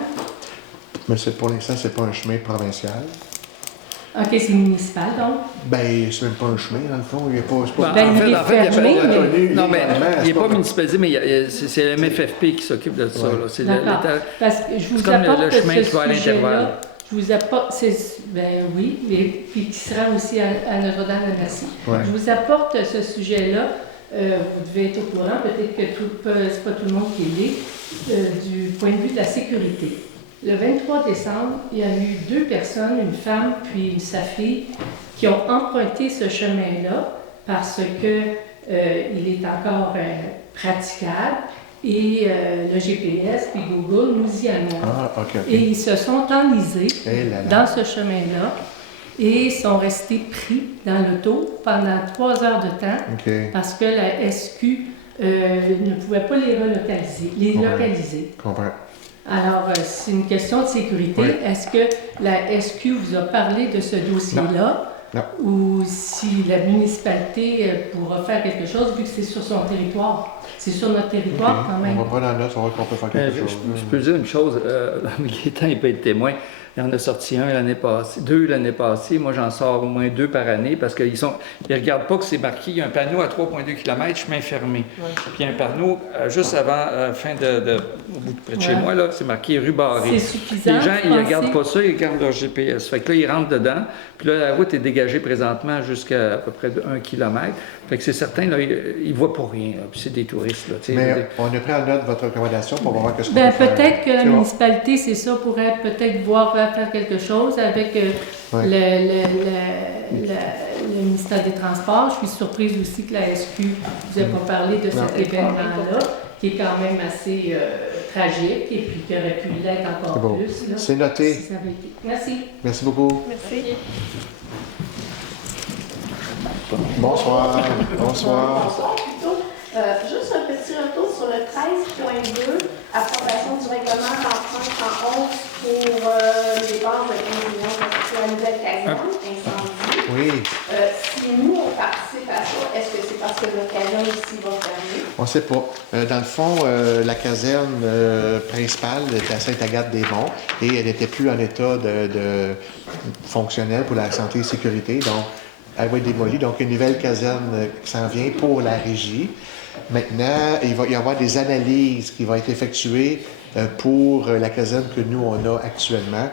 Mais pour l'instant, c'est pas un chemin provincial. OK, c'est municipal, donc? Ben, c'est même pas un chemin, dans le fond. Il n'est pas... Non, mais il n'est pas municipalisé, mais c'est le MFFP qui s'occupe de ça. Là. C'est parce que je vous comme apporte le chemin qui va à sujet-là. l'intervalle. Je vous apporte... Ben oui, et puis qui sera aussi à Notre-Dame-de-Merci. Ouais. Je vous apporte ce sujet-là. Vous devez être au courant, peut-être que c'est pas tout le monde qui l'est, du point de vue de la sécurité. Le 23 décembre, il y a eu 2 personnes, une femme puis sa fille, qui ont emprunté ce chemin-là parce que il est encore praticable et le GPS puis Google nous y annoncent. Ah, OK. Et ils se sont enlisés dans ce chemin-là et sont restés pris dans l'auto pendant 3 heures de temps OK. parce que la SQ ne pouvait pas les relocaliser, localiser. Comprends. Alors, c'est une question de sécurité. Oui. Est-ce que la SQ vous a parlé de ce dossier-là? Non. Ou si la municipalité pourra faire quelque chose, vu que c'est sur son territoire? C'est sur notre territoire quand même. On va prendre la note, on va voir qu'on peut faire quelque chose. Je peux dire une chose, Gaétan, il peut être témoin. Il en a sorti un l'année passée, 2 l'année passée. Moi, j'en sors au moins 2 par année parce qu'ils ne regardent pas que c'est marqué. Il y a un panneau à 3,2 km, chemin fermé. Puis il y a un panneau juste avant, au bout de près de chez moi, là, c'est marqué rue barrée. C'est suffisant. Les gens, ils ne regardent pas ça, ils regardent leur GPS. Fait que là, ils rentrent dedans. Puis là, la route est dégagée présentement jusqu'à peu près 1 km. Fait que c'est certain, là, ils ne voient pour rien. Là. Puis c'est des touristes. Là, mais on a pris en note votre recommandation pour voir ce qu'on peut faire. Peut-être que la C'est bon. municipalité, c'est ça, pourrait peut-être voir faire quelque chose avec Ouais. le ministère des Transports. Je suis surprise aussi que la SQ ne vous ait pas parlé de cet événement-là, qui est quand même assez tragique et puis qui aurait pu l'être encore C'est bon. plus. Là, C'est noté. si ça avait été. Merci. Merci beaucoup. Merci. Bonsoir. Bonsoir. Bonsoir plutôt. Juste un petit retour sur le 13.2, approbation du règlement d'emprunt en hausse pour les dépenses de 15 millions pour la nouvelle caserne, incendie. Oui. Si nous, on participe à ça, est-ce que c'est parce que le caserne ici va fermer? On ne sait pas. Dans le fond, la caserne principale était à Sainte-Agathe-des-Monts et elle n'était plus en état de fonctionnel pour la santé et sécurité. Donc, elle va être démolie. Donc, une nouvelle caserne qui s'en vient pour la régie. Maintenant, il va y avoir des analyses qui vont être effectuées pour la caserne que nous, on a actuellement.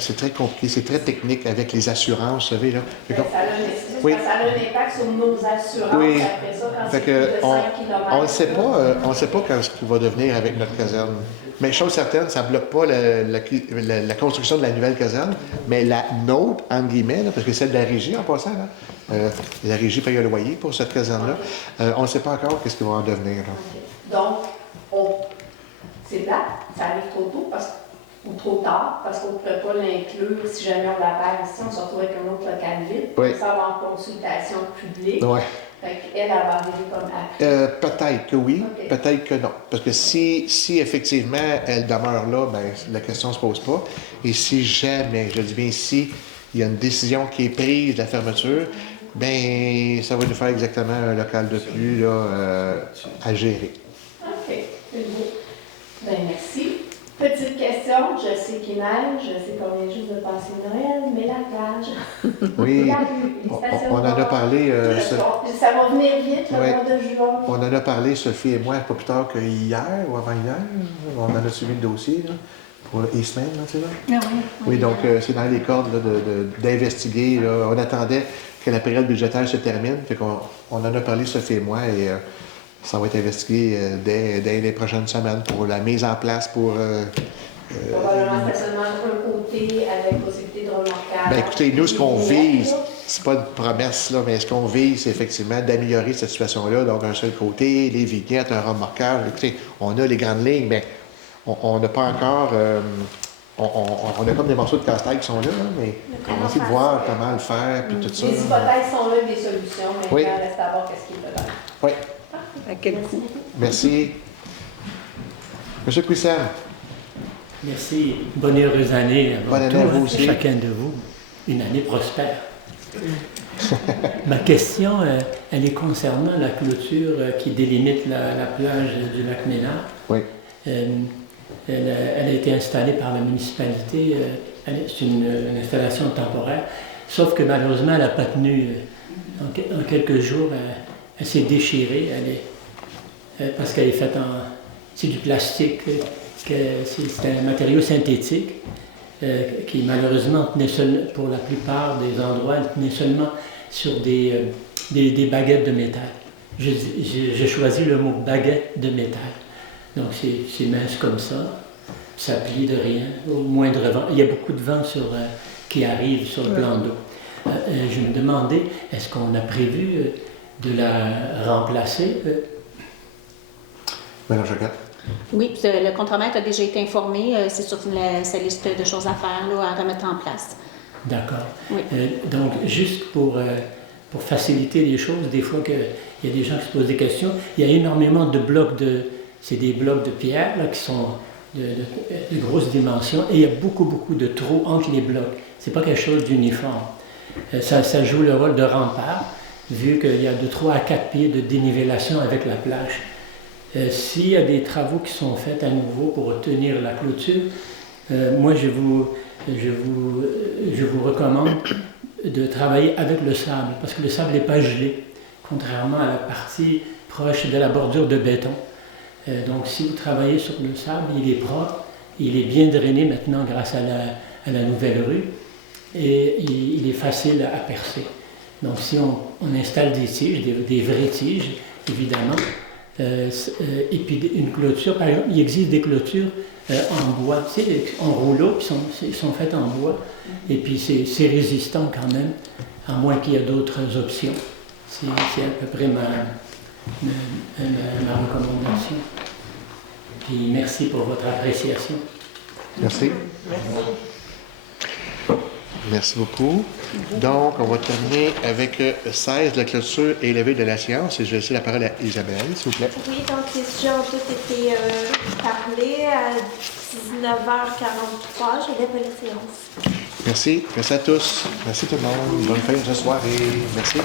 C'est très compliqué, c'est très technique avec les assurances, vous savez. Là. Ça a un impact sur nos assurances Oui. après ça, quand Fait c'est plus de 5 que km. on ne sait pas quand ce qu'il va devenir avec notre caserne. Mais chose certaine, ça ne bloque pas la construction de la nouvelle caserne, mais la nôtre, entre guillemets, là, parce que c'est de la régie en passant, là. La régie paye un loyer pour cette caserne-là. On ne sait pas encore qu'est-ce qu'il va en devenir. Là. Donc, c'est plate, ça arrive trop tôt ou trop tard, parce qu'on ne pourrait pas l'inclure si jamais on la perd ici, on se retrouve avec un autre local vide. Oui. Ça va en consultation publique. Ouais. Fait qu'elle, elle va arriver comme après. Peut-être que oui, Okay. peut-être que non. Parce que si effectivement elle demeure là, ben, la question ne se pose pas. Et si jamais, je dis bien si, il y a une décision qui est prise de la fermeture, ben ça va nous faire exactement un local de plus là, à gérer. OK, c'est beau. Ben, merci. Petite question, je sais qu'il neige, je sais qu'on vient juste de passer Noël, mais la plage. Oui, La rue, les stations on en a de parlé. ça va venir vite, le Ouais. mois de juin. On en a parlé, Sophie et moi, pas plus tard que hier ou avant-hier. On en a suivi le dossier là, pour Eastman, là, tu sais, là. Ah oui. Oui, donc c'est dans les cordes là, d'investiguer. Là. On attendait que la période budgétaire se termine. Fait qu'on en a parlé, Sophie et moi, et ça va être investigué dès les prochaines semaines pour la mise en place pour... Probablement stationnement d'un côté avec possibilité de remorquage. Ben écoutez, nous, ce qu'on vise, c'est pas une promesse, là, mais ce qu'on vise, c'est effectivement d'améliorer cette situation-là. Donc, un seul côté, les vignettes, un remorquage. Écoutez, on a les grandes lignes, mais on n'a pas encore... on a comme des morceaux de casse-tête qui sont là, mais on va essayer de voir comment le faire, puis tout ça. Les hypothèses sont là, des solutions, mais Oui. il reste à voir qu'est-ce qui est dedans. Oui, À quel coût? merci. Monsieur Cuissard. Merci. Bonne et heureuse année à Bonne année à vous aussi. chacun de vous. Une année prospère. Ma question, elle est concernant la clôture qui délimite la plage du lac Ménard. Oui. Elle a été installée par la municipalité. C'est une installation temporaire. Sauf que malheureusement, elle n'a pas tenu. En quelques jours, elle s'est déchirée. Parce qu'elle est faite en... C'est du plastique. C'est un matériau synthétique qui malheureusement tenait seulement, pour la plupart des endroits, elle tenait seulement sur des baguettes de métal. J'ai choisi le mot baguette de métal. Donc c'est mince comme ça plie de rien, au moindre vent. Il y a beaucoup de vent qui arrive sur le plan d'eau. Je me demandais, est-ce qu'on a prévu de la remplacer? Madame Jacquette. Oui, le contremaître a déjà été informé. C'est sur sa liste de choses à faire, là, à remettre en place. D'accord. Oui. Donc, juste pour faciliter les choses, des fois qu'il y a des gens qui se posent des questions, il y a énormément de blocs c'est des blocs de pierre là, qui sont de grosses dimensions et il y a beaucoup de trous entre les blocs. C'est pas quelque chose d'uniforme. Ça joue le rôle de rempart, vu qu'il y a de 3 à 4 pieds de dénivellation avec la plage. S'il y a des travaux qui sont faits à nouveau pour obtenir la clôture, moi je vous recommande de travailler avec le sable, parce que le sable n'est pas gelé, contrairement à la partie proche de la bordure de béton. Donc si vous travaillez sur le sable, il est propre, il est bien drainé maintenant grâce à la nouvelle rue, et il est facile à percer. Donc si on installe des tiges, des vraies tiges, évidemment, et puis une clôture, par exemple, il existe des clôtures en bois, tu sais, en rouleau, qui sont faites en bois, et puis c'est résistant quand même, à moins qu'il y ait d'autres options. C'est à peu près ma recommandation. Puis merci pour votre appréciation. Merci. Merci beaucoup. Donc, on va terminer avec 16, la clôture et lever de la science. Et je vais laisser la parole à Isabelle, s'il vous plaît. Oui, donc les sujets ont tous été parlés à 19h43. Je lève la séance. Merci. Merci à tous. Merci tout le monde. Bonne fin de soirée. Merci.